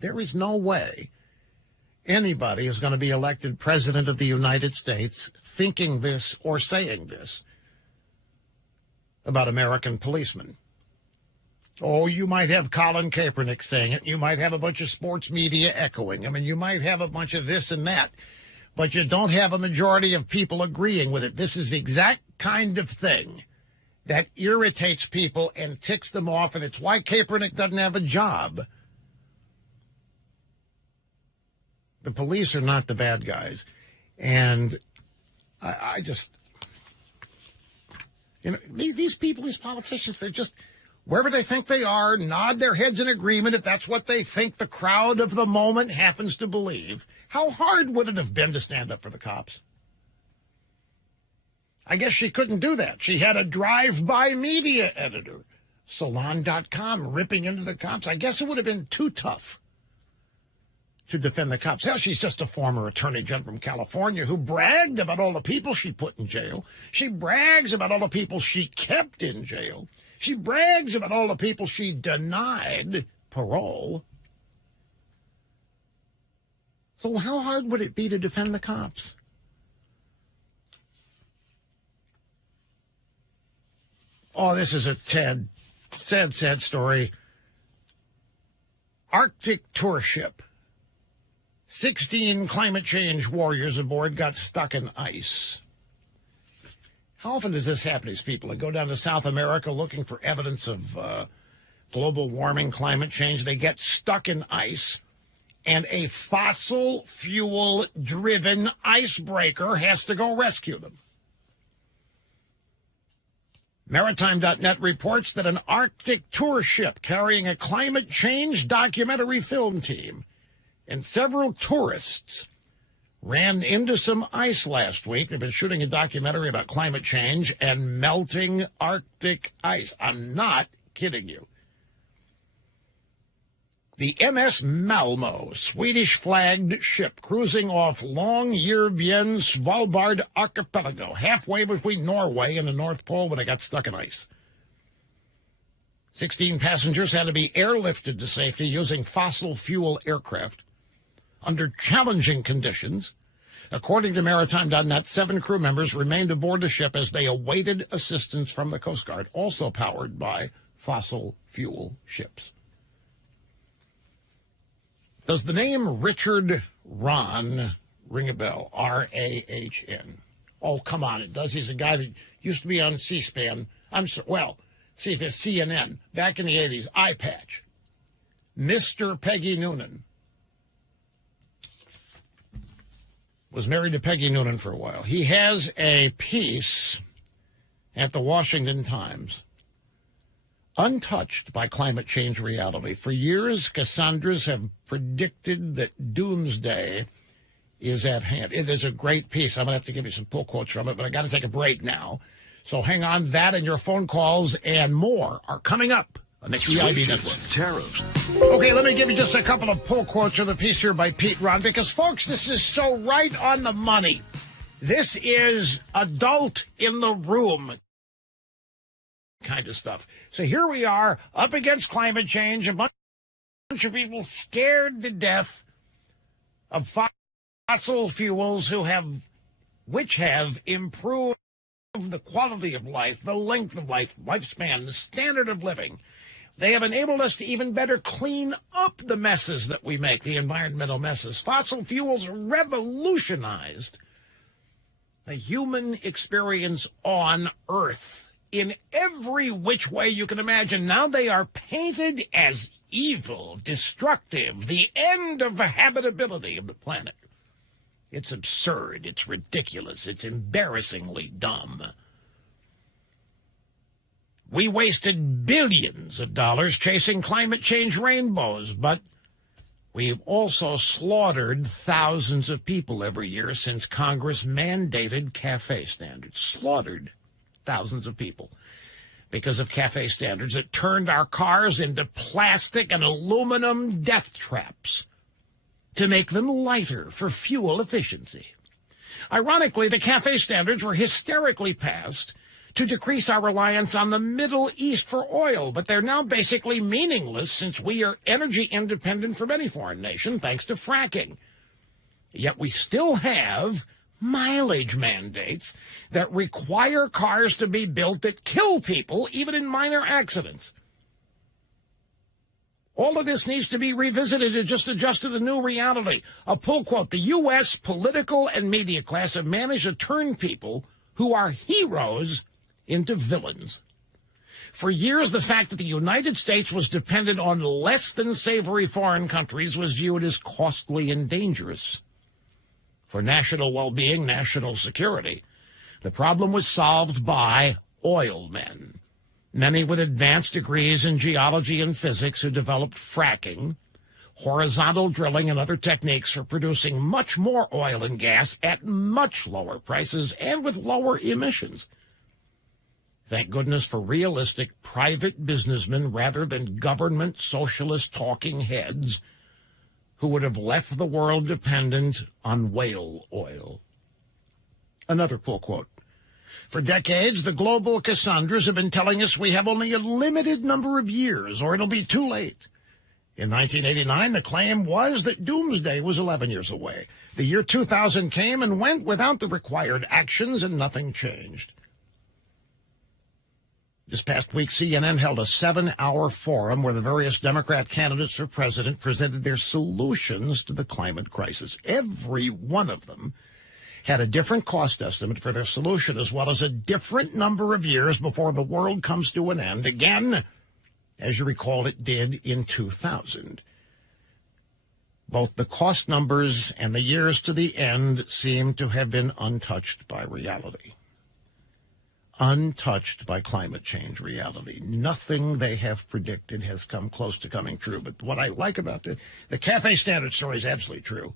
there is no way anybody is going to be elected president of the United States thinking this or saying this about American policemen. Oh, you might have Colin Kaepernick saying it. You might have a bunch of sports media echoing. I mean, you might have a bunch of this and that, but you don't have a majority of people agreeing with it. This is the exact kind of thing that irritates people and ticks them off, and it's why Kaepernick doesn't have a job. The police are not the bad guys. And I just, you know, these people, these politicians, they're just, wherever they think they are, nod their heads in agreement if that's what they think the crowd of the moment happens to believe. How hard would it have been to stand up for the cops? I guess she couldn't do that. She had a drive-by media editor, Salon.com, ripping into the cops. I guess it would have been too tough to defend the cops. Hell, she's just a former attorney general from California who bragged about all the people she put in jail. She brags about all the people she kept in jail. She brags about all the people she denied parole. So how hard would it be to defend the cops? Oh, this is a sad story. Arctic tour ship. 16 climate change warriors aboard got stuck in ice. How often does this happen to these people? They go down to South America looking for evidence of global warming, climate change. They get stuck in ice, and a fossil fuel-driven icebreaker has to go rescue them. Maritime.net reports that an Arctic tour ship carrying a climate change documentary film team and several tourists ran into some ice last week. They've been shooting a documentary about climate change and melting Arctic ice. I'm not kidding you. The MS Malmo, Swedish-flagged ship cruising off Longyearbyen Svalbard archipelago, halfway between Norway and the North Pole when it got stuck in ice. 16 passengers had to be airlifted to safety using fossil fuel aircraft under challenging conditions. According to Maritime.net, 7 crew members remained aboard the ship as they awaited assistance from the Coast Guard, also powered by fossil fuel ships. Does the name Richard Rahn ring a bell? R-A-H-N. Oh, come on, it does. He's a guy that used to be on C-SPAN. See if it's CNN. Back in the 80s, Eye Patch. Mr. Peggy Noonan. Was married to Peggy Noonan for a while. He has a piece at the Washington Times, untouched by climate change reality. For years, Cassandras have predicted that doomsday is at hand. It is a great piece. I'm going to have to give you some pull quotes from it, but I got to take a break now. So hang on. That and your phone calls and more are coming up on the EIB Network. Okay, let me give you just a couple of pull quotes from the piece here by Pete Ron, because, folks, this is so right on the money. This is adult in the room kind of stuff. So here we are up against climate change, a bunch of people scared to death of fossil fuels which have improved the quality of life, the length of life, lifespan, the standard of living. They have enabled us to even better clean up the messes that we make, the environmental messes. Fossil fuels revolutionized the human experience on Earth in every which way you can imagine. Now they are painted as evil, destructive, the end of the habitability of the planet. It's absurd. It's ridiculous. It's embarrassingly dumb. We wasted billions of dollars chasing climate change rainbows, but we've also slaughtered thousands of people every year since Congress mandated CAFE standards. Slaughtered thousands of people because of CAFE standards that turned our cars into plastic and aluminum death traps to make them lighter for fuel efficiency. Ironically, the CAFE standards were hysterically passed to decrease our reliance on the Middle East for oil, but they're now basically meaningless since we are energy independent from any foreign nation thanks to fracking. Yet we still have mileage mandates that require cars to be built that kill people even in minor accidents. All of this needs to be revisited and just adjust to the new reality. A pull quote, the U.S. political and media class have managed to turn people who are heroes into villains. For years, the fact that the United States was dependent on less than savory foreign countries was viewed as costly and dangerous. For national well-being, national security, the problem was solved by oil men, many with advanced degrees in geology and physics who developed fracking, horizontal drilling, and other techniques for producing much more oil and gas at much lower prices and with lower emissions. Thank goodness for realistic private businessmen rather than government socialist talking heads who would have left the world dependent on whale oil. Another pull quote. For decades, the global Cassandras have been telling us we have only a limited number of years or it'll be too late. In 1989, the claim was that doomsday was 11 years away. The year 2000 came and went without the required actions and nothing changed. This past week, CNN held a 7-hour forum where the various Democrat candidates for president presented their solutions to the climate crisis. Every one of them had a different cost estimate for their solution, as well as a different number of years before the world comes to an end. Again, as you recall, it did in 2000. Both the cost numbers and the years to the end seem to have been untouched by reality. Untouched by climate change reality. Nothing they have predicted has come close to coming true. But what I like about the CAFE standard story is absolutely true.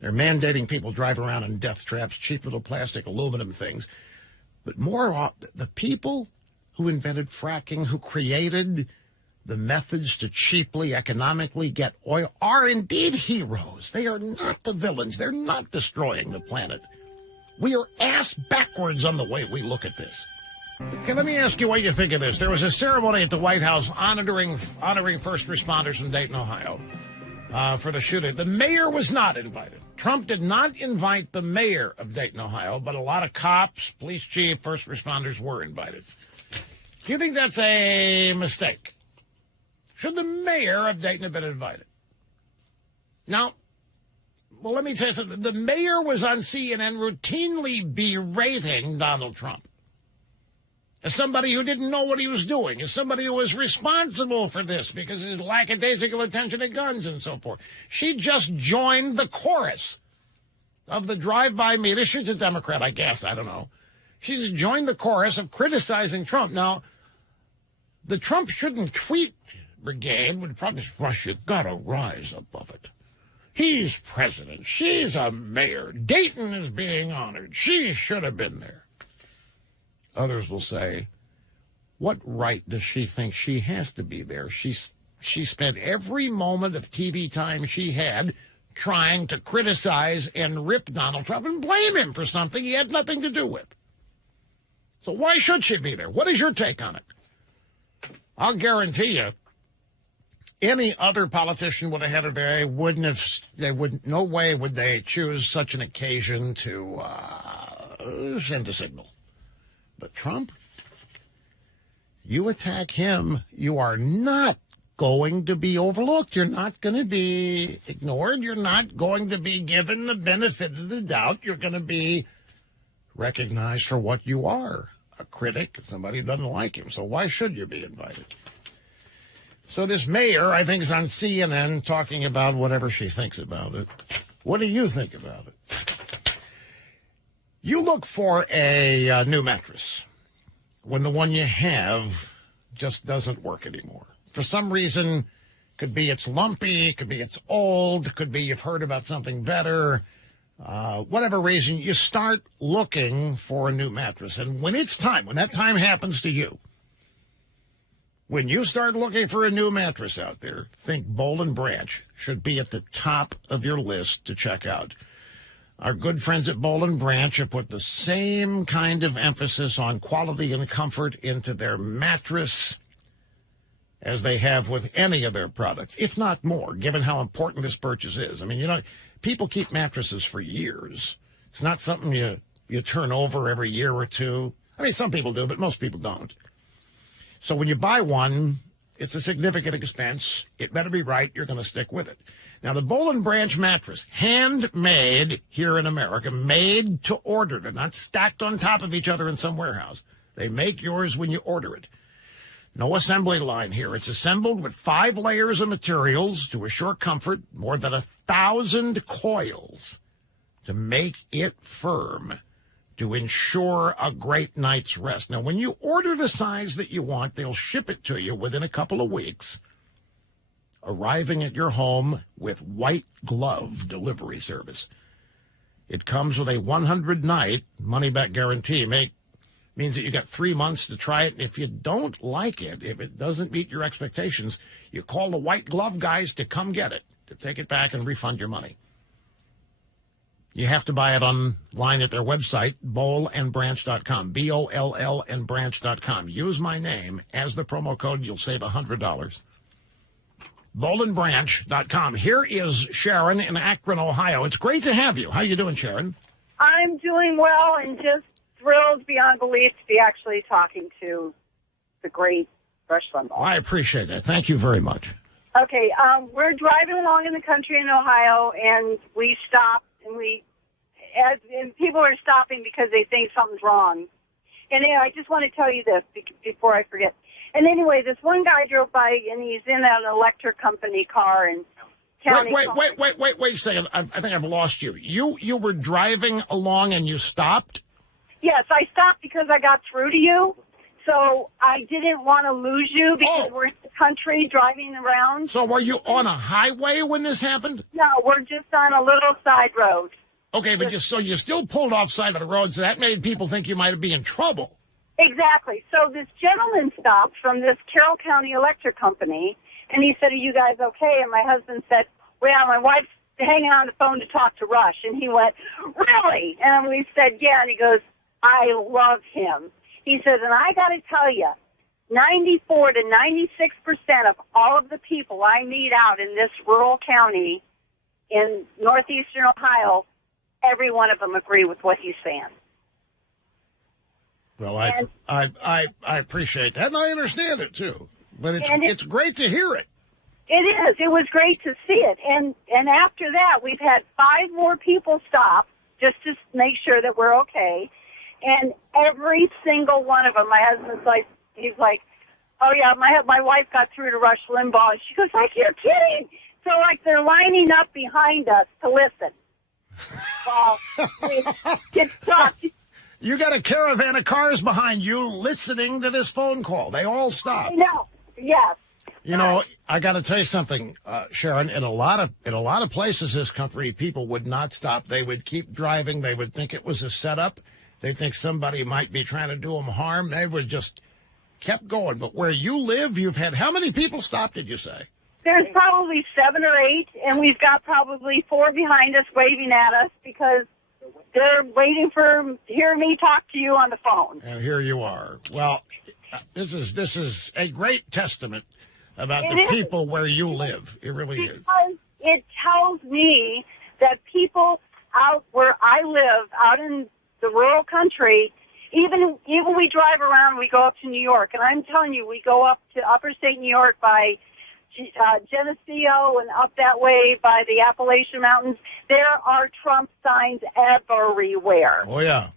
They're mandating people drive around in death traps, cheap little plastic, aluminum things. But more, the people who invented fracking, who created the methods to cheaply, economically get oil, are indeed heroes. They are not the villains. They're not destroying the planet. We are ass backwards on the way we look at this. Okay, let me ask you what you think of this. There was a ceremony at the White House honoring first responders from Dayton, Ohio, for the shooting. The mayor was not invited. Trump did not invite the mayor of Dayton, Ohio, but a lot of cops, police chief, first responders were invited. Do you think that's a mistake? Should the mayor of Dayton have been invited? Now, well, let me tell you something. The mayor was on CNN routinely berating Donald Trump as somebody who didn't know what he was doing, as somebody who was responsible for this because of his lackadaisical attention to guns and so forth. She just joined the chorus of the drive-by media. She's a Democrat, I guess. I don't know. She just joined the chorus of criticizing Trump. Now, the Trump shouldn't tweet brigade would probably say, Rush, you've got to rise above it. He's president. She's a mayor. Dayton is being honored. She should have been there. Others will say, what right does she think she has to be there? She spent every moment of TV time she had trying to criticize and rip Donald Trump and blame him for something he had nothing to do with. So why should she be there? What is your take on it? I'll guarantee you, any other politician would have had her there. No way would they choose such an occasion to send a signal. But Trump, you attack him, you are not going to be overlooked. You're not going to be ignored. You're not going to be given the benefit of the doubt. You're going to be recognized for what you are, a critic, somebody who doesn't like him. So why should you be invited? So this mayor, I think, is on CNN talking about whatever she thinks about it. What do you think about it? You look for a new mattress when the one you have just doesn't work anymore. For some reason, could be it's lumpy, could be it's old, could be you've heard about something better. Whatever reason, you start looking for a new mattress. And when it's time, when that time happens to you, when you start looking for a new mattress out there, think Boll and Branch should be at the top of your list to check out. Our good friends at Boll and Branch have put the same kind of emphasis on quality and comfort into their mattress as they have with any of their products, if not more, given how important this purchase is. I mean, people keep mattresses for years. It's not something you turn over every year or two. I mean, some people do, but most people don't. So when you buy one, it's a significant expense. It better be right. You're going to stick with it. Now, the Boll and Branch mattress, handmade here in America, made to order. They're not stacked on top of each other in some warehouse. They make yours when you order it. No assembly line here. It's assembled with 5 layers of materials to assure comfort, more than 1,000 coils to make it firm, to ensure a great night's rest. Now, when you order the size that you want, they'll ship it to you within a couple of weeks, arriving at your home with white glove delivery service. It comes with a 100-night money-back guarantee. Means that you got 3 months to try it. If you don't like it, if it doesn't meet your expectations, you call the white glove guys to come get it, to take it back and refund your money. You have to buy it online at their website, bollandbranch.com, BOLL and branch.com. Use my name as the promo code. You'll save $100. bollandbranch.com. Here is Sharon in Akron, Ohio. It's great to have you. How you doing, Sharon? I'm doing well and just thrilled beyond belief to be actually talking to the great Rush Limbaugh. I appreciate that. Thank you very much. Okay, we're driving along in the country in Ohio, and we stopped, and people are stopping because they think something's wrong. And I just want to tell you this before I forget. And anyway, this one guy drove by, and he's in an electric company car and county. Wait a second. I think I've lost you. You were driving along and you stopped? Yes, I stopped because I got through to you. So I didn't want to lose you because we're in the country driving around. So were you on a highway when this happened? No, we're just on a little side road. Okay, but you still pulled off side of the road, so that made people think you might be in trouble. Exactly. So this gentleman stopped from this Carroll County Electric Company, and he said, "Are you guys okay?" And my husband said, "Well, my wife's hanging on the phone to talk to Rush." And he went, "Really?" And we said, "Yeah." And he goes, "I love him." He says, and I got to tell you, 94 to 96% of all of the people I meet out in this rural county in northeastern Ohio, every one of them agree with what he's saying. Well, I appreciate that, and I understand it, too. But it's great to hear it. It is. It was great to see it. And after that, we've had 5 more people stop just to make sure that we're okay. And every single one of them, my husband's like, he's like, "Oh, yeah, my wife got through to Rush Limbaugh." And she goes, like, "You're kidding." So, like, they're lining up behind us to listen. Well, it's tough. You got a caravan of cars behind you listening to this phone call. They all stop. I know. Yes. You know, I got to tell you something, Sharon. In a lot of places in this country, people would not stop. They would keep driving. They would think it was a setup. They think somebody might be trying to do them harm. They would just kept going. But where you live, you've had how many people stop, did you say? There's probably 7 or 8, and we've got probably 4 behind us waving at us because they're waiting to hear me talk to you on the phone. And here you are. Well, this is a great testament about the people where you live. It really is. Because it tells me that people out where I live, out in the rural country, even we drive around, we go up to New York, and I'm telling you, we go up to upper state New York by Geneseo and up that way by the Appalachian Mountains. There are Trump signs everywhere. Oh, yeah.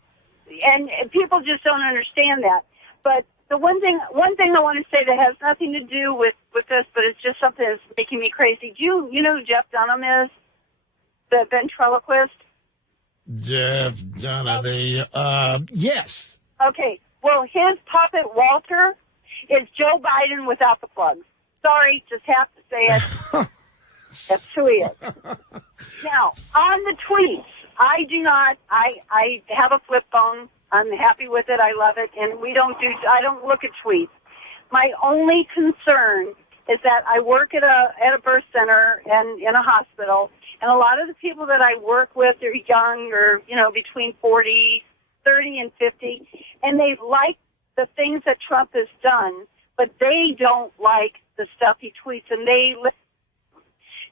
And people just don't understand that. But the one thing I want to say that has nothing to do with this, but it's just something that's making me crazy. Do you know who Jeff Dunham is? The ventriloquist? Jeff Dunham, yes. Okay. Well, his puppet, Walter, is Joe Biden without the plugs. Sorry, just have to say it. That's who he is. Now, on the tweets, I do not, I have a flip phone. I'm happy with it. I love it. And I don't look at tweets. My only concern is that I work at a birth center and in a hospital, and a lot of the people that I work with are young or, between 30 and 50, and they like the things that Trump has done, but they don't like the stuff he tweets, and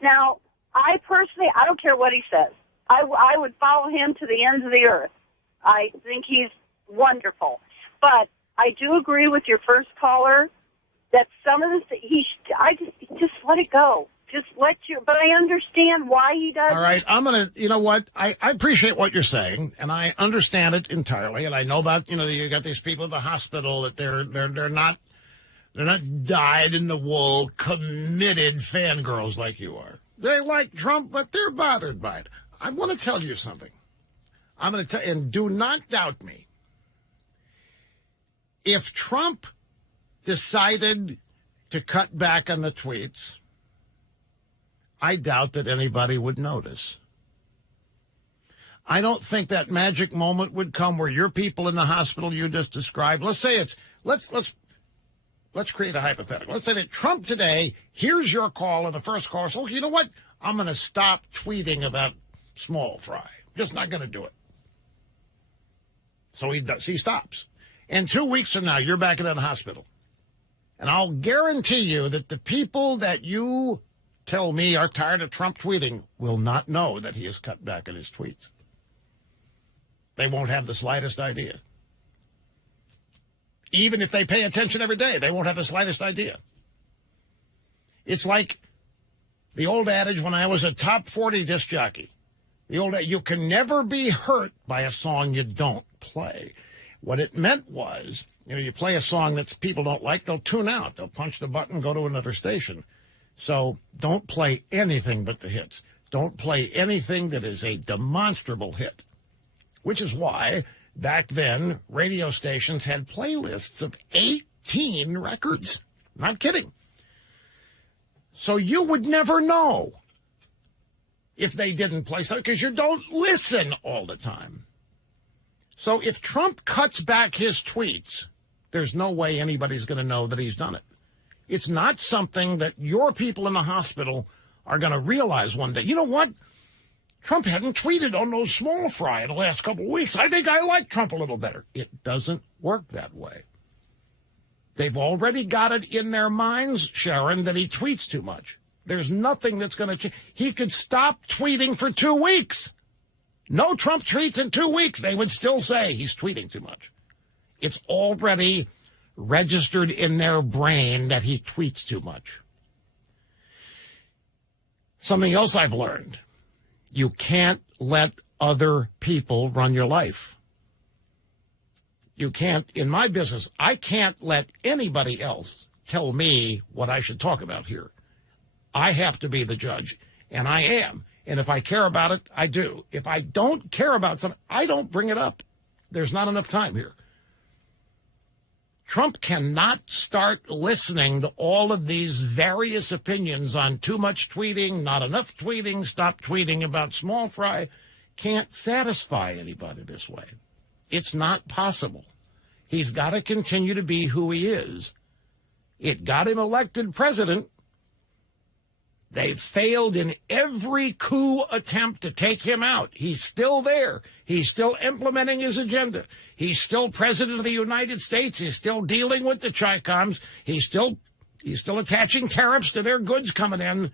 Now, I don't care what he says. I would follow him to the ends of the earth. I think he's wonderful. But I do agree with your first caller that some of this, just let it go. But I understand why he does. All right, I'm going to, you know what? I appreciate what you're saying, and I understand it entirely. And I know about, you got these people in the hospital that they're not dyed-in-the-wool, committed fangirls like you are. They like Trump, but they're bothered by it. I want to tell you something. I'm going to tell, and do not doubt me. If Trump decided to cut back on the tweets, I doubt that anybody would notice. I don't think that magic moment would come where your people in the hospital you just described, let's say let's create a hypothetical. Let's say that Trump today hears your call and the first call, so you know what? I'm going to stop tweeting about small fry. Just not going to do it. So he stops. And 2 weeks from now, you're back in that hospital. And I'll guarantee you that the people that you tell me are tired of Trump tweeting will not know that he has cut back on his tweets. They won't have the slightest idea. Even if they pay attention every day, they won't have the slightest idea. It's like the old adage when I was a top 40 disc jockey. You can never be hurt by a song you don't play. What it meant was, you play a song that people don't like, they'll tune out. They'll punch the button, go to another station. So don't play anything but the hits. Don't play anything that is a demonstrable hit, which is why back then radio stations had playlists of 18 records. Not kidding. So you would never know if they didn't play something because you don't listen all the time. So if Trump cuts back his tweets, there's no way anybody's going to know that he's done it. It's not something that your people in the hospital are going to realize one day. You know what? Trump hadn't tweeted on those small fry in the last couple of weeks. I think I like Trump a little better. It doesn't work that way. They've already got it in their minds, Sharon, that he tweets too much. There's nothing that's going to change. He could stop tweeting for 2 weeks. No Trump tweets in 2 weeks. They would still say he's tweeting too much. It's already registered in their brain that he tweets too much. Something else I've learned. You can't let other people run your life. You can't, in my business, I can't let anybody else tell me what I should talk about here. I have to be the judge, and I am. And if I care about it, I do. If I don't care about something, I don't bring it up. There's not enough time here. Trump cannot start listening to all of these various opinions on too much tweeting, not enough tweeting, stop tweeting about small fry. Can't satisfy anybody this way. It's not possible. He's got to continue to be who he is. It got him elected president. They failed in every coup attempt to take him out. He's still there. He's still implementing his agenda. He's still president of the United States. He's still dealing with the Chi-Coms. He's still attaching tariffs to their goods coming in.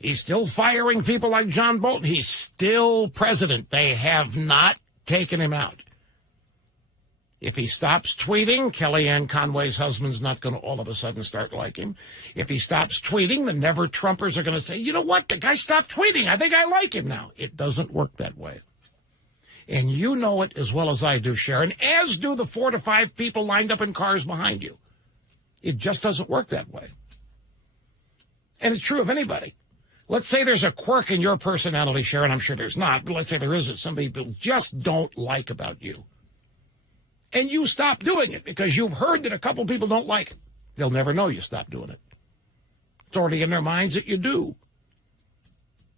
He's still firing people like John Bolton. He's still president. They have not taken him out. If he stops tweeting, Kellyanne Conway's husband's not going to all of a sudden start liking him. If he stops tweeting, the never-Trumpers are going to say, you know what, the guy stopped tweeting. I think I like him now. It doesn't work that way. And you know it as well as I do, Sharon, as do the 4 to 5 people lined up in cars behind you. It just doesn't work that way. And it's true of anybody. Let's say there's a quirk in your personality, Sharon. I'm sure there's not, but let's say there is that some people just don't like about you. and you stop doing it because you've heard that a couple people don't like it, they'll never know you stop doing it. It's already in their minds that you do.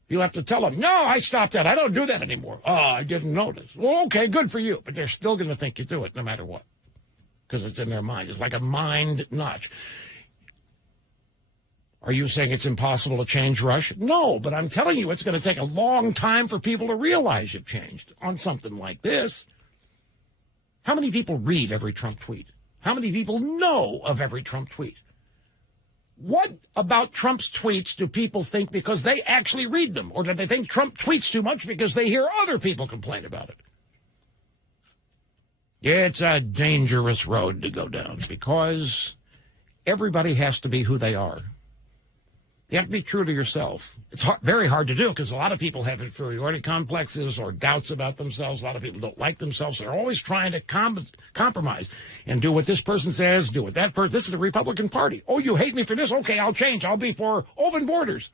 You have to tell them, no, I stopped that. I don't do that anymore. Oh, I didn't notice. Well, okay, good for you. But they're still going to think you do it no matter what because it's in their mind. It's like a mind notch. Are you saying it's impossible to change Rush? No, but I'm telling you it's going to take a long time for people to realize you've changed on something like this. How many people read every Trump tweet? How many people know of every Trump tweet? What about Trump's tweets do people think because they actually read them? Or do they think Trump tweets too much because they hear other people complain about it? It's a dangerous road to go down because everybody has to be who they are. You have to be true to yourself. It's very hard to do because a lot of people have inferiority complexes or doubts about themselves. A lot of people don't like themselves. They're always trying to compromise and do what this person says, do what that person. This is the Republican Party. Oh, you hate me for this? Okay, I'll change. I'll be for open borders.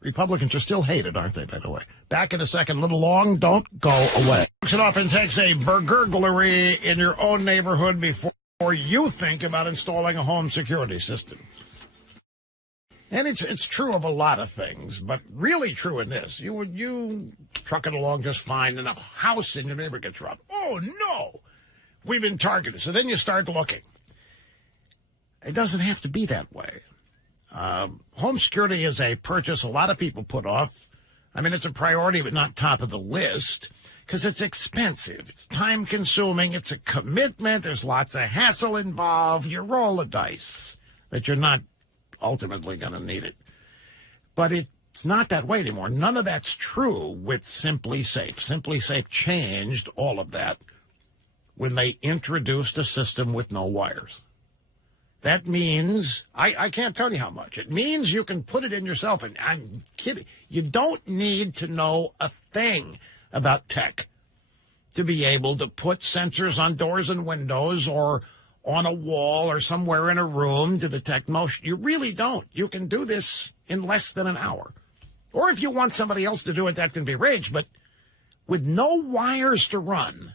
Republicans are still hated, aren't they, by the way? Back in a second. A little long. Don't go away. It often takes a burglary in your own neighborhood before you think about installing a home security system. And it's true of a lot of things, but really true in this. You truck it along just fine, and a house in your neighborhood gets robbed. Oh, no! We've been targeted. So then you start looking. It doesn't have to be that way. Home security is a purchase a lot of people put off. I mean, it's a priority, but not top of the list, because it's expensive. It's time-consuming. It's a commitment. There's lots of hassle involved. You roll the dice that you're not ultimately going to need it. But it's not that way anymore. None of that's true with Simply Safe. Simply Safe changed all of that when they introduced a system with no wires. That means, I can't tell you how much. It means you can put it in yourself. And I'm kidding. You don't need to know a thing about tech to be able to put sensors on doors and windows or on a wall or somewhere in a room to detect motion. You really don't. You can do this in less than an hour. Or if you want somebody else to do it, that can be arranged. But with no wires to run,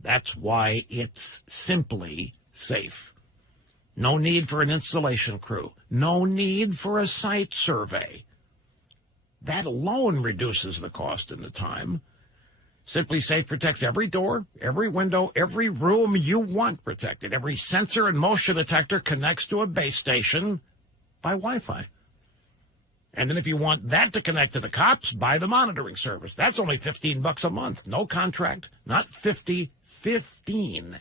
that's why it's Simply Safe. No need for an installation crew. No need for a site survey. That alone reduces the cost and the time. Simply Safe protects every door, every window, every room you want protected. Every sensor and motion detector connects to a base station by Wi-Fi. And then if you want that to connect to the cops, buy the monitoring service. That's only $15 a month. No contract, not 50, 15.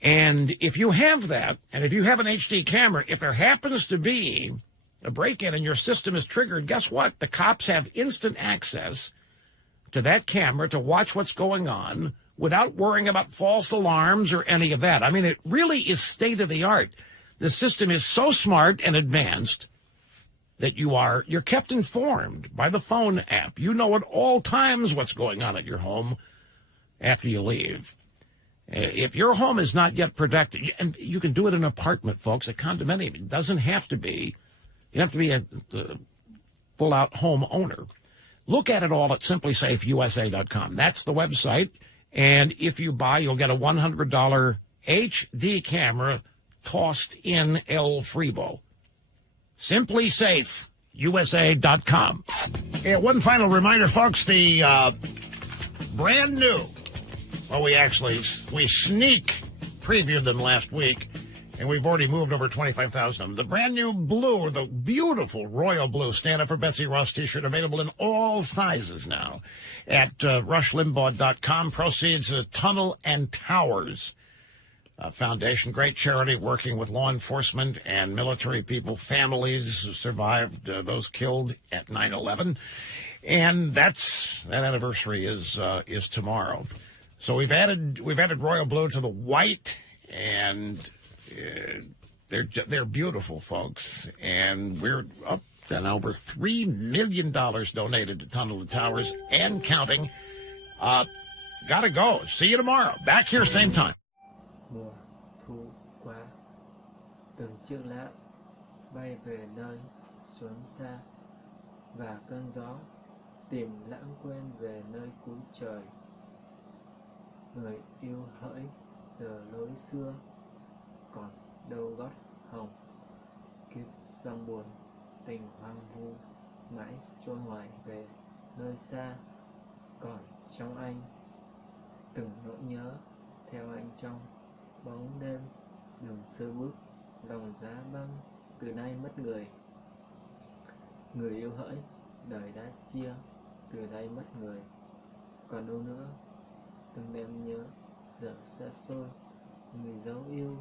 And if you have that, and if you have an HD camera, if there happens to be a break-in and your system is triggered, guess what? The cops have instant access to that camera to watch what's going on without worrying about false alarms or any of that. I mean, it really is state-of-the-art. The system is so smart and advanced that you're kept informed by the phone app. You know at all times what's going on at your home after you leave. If your home is not yet protected, and you can do it in an apartment, folks, a condominium. It doesn't have to be. You have to be a full-out homeowner. Look at it all at simplysafeusa.com. That's the website. And if you buy, you'll get a $100 HD camera tossed in El Fribo. simplysafeusa.com. And one final reminder, folks, the brand new, well, we sneak previewed them last week, and we've already moved over 25,000 of them. The brand new blue, the beautiful royal blue Stand Up for Betsy Ross t-shirt, available in all sizes now at rushlimbaugh.com. Proceeds to Tunnel and Towers Foundation, great charity working with law enforcement and military people, families who survived those killed at 9/11. And that anniversary is tomorrow. So we've added royal blue to the white, and they're beautiful, folks. And we're up to over $3 million donated to Tunnel to Towers and counting. Gotta go. See you tomorrow. Back here, same time. Mùa thu qua, từng chiếc lá bay về nơi xuống xa, và cơn gió tìm lãng quên về nơi cuối trời. Người yêu hỡi giờ lối xưa, còn đâu gót hồng. Kiếp sông buồn, tình hoang vu, mãi trôi hoài về nơi xa. Còn trong anh, từng nỗi nhớ theo anh trong bóng đêm. Đường xưa bước, lòng giá băng, từ nay mất người. Người yêu hỡi, đời đã chia, từ đây mất người. Còn đâu nữa, từng đêm nhớ giờ xa xôi, người dấu yêu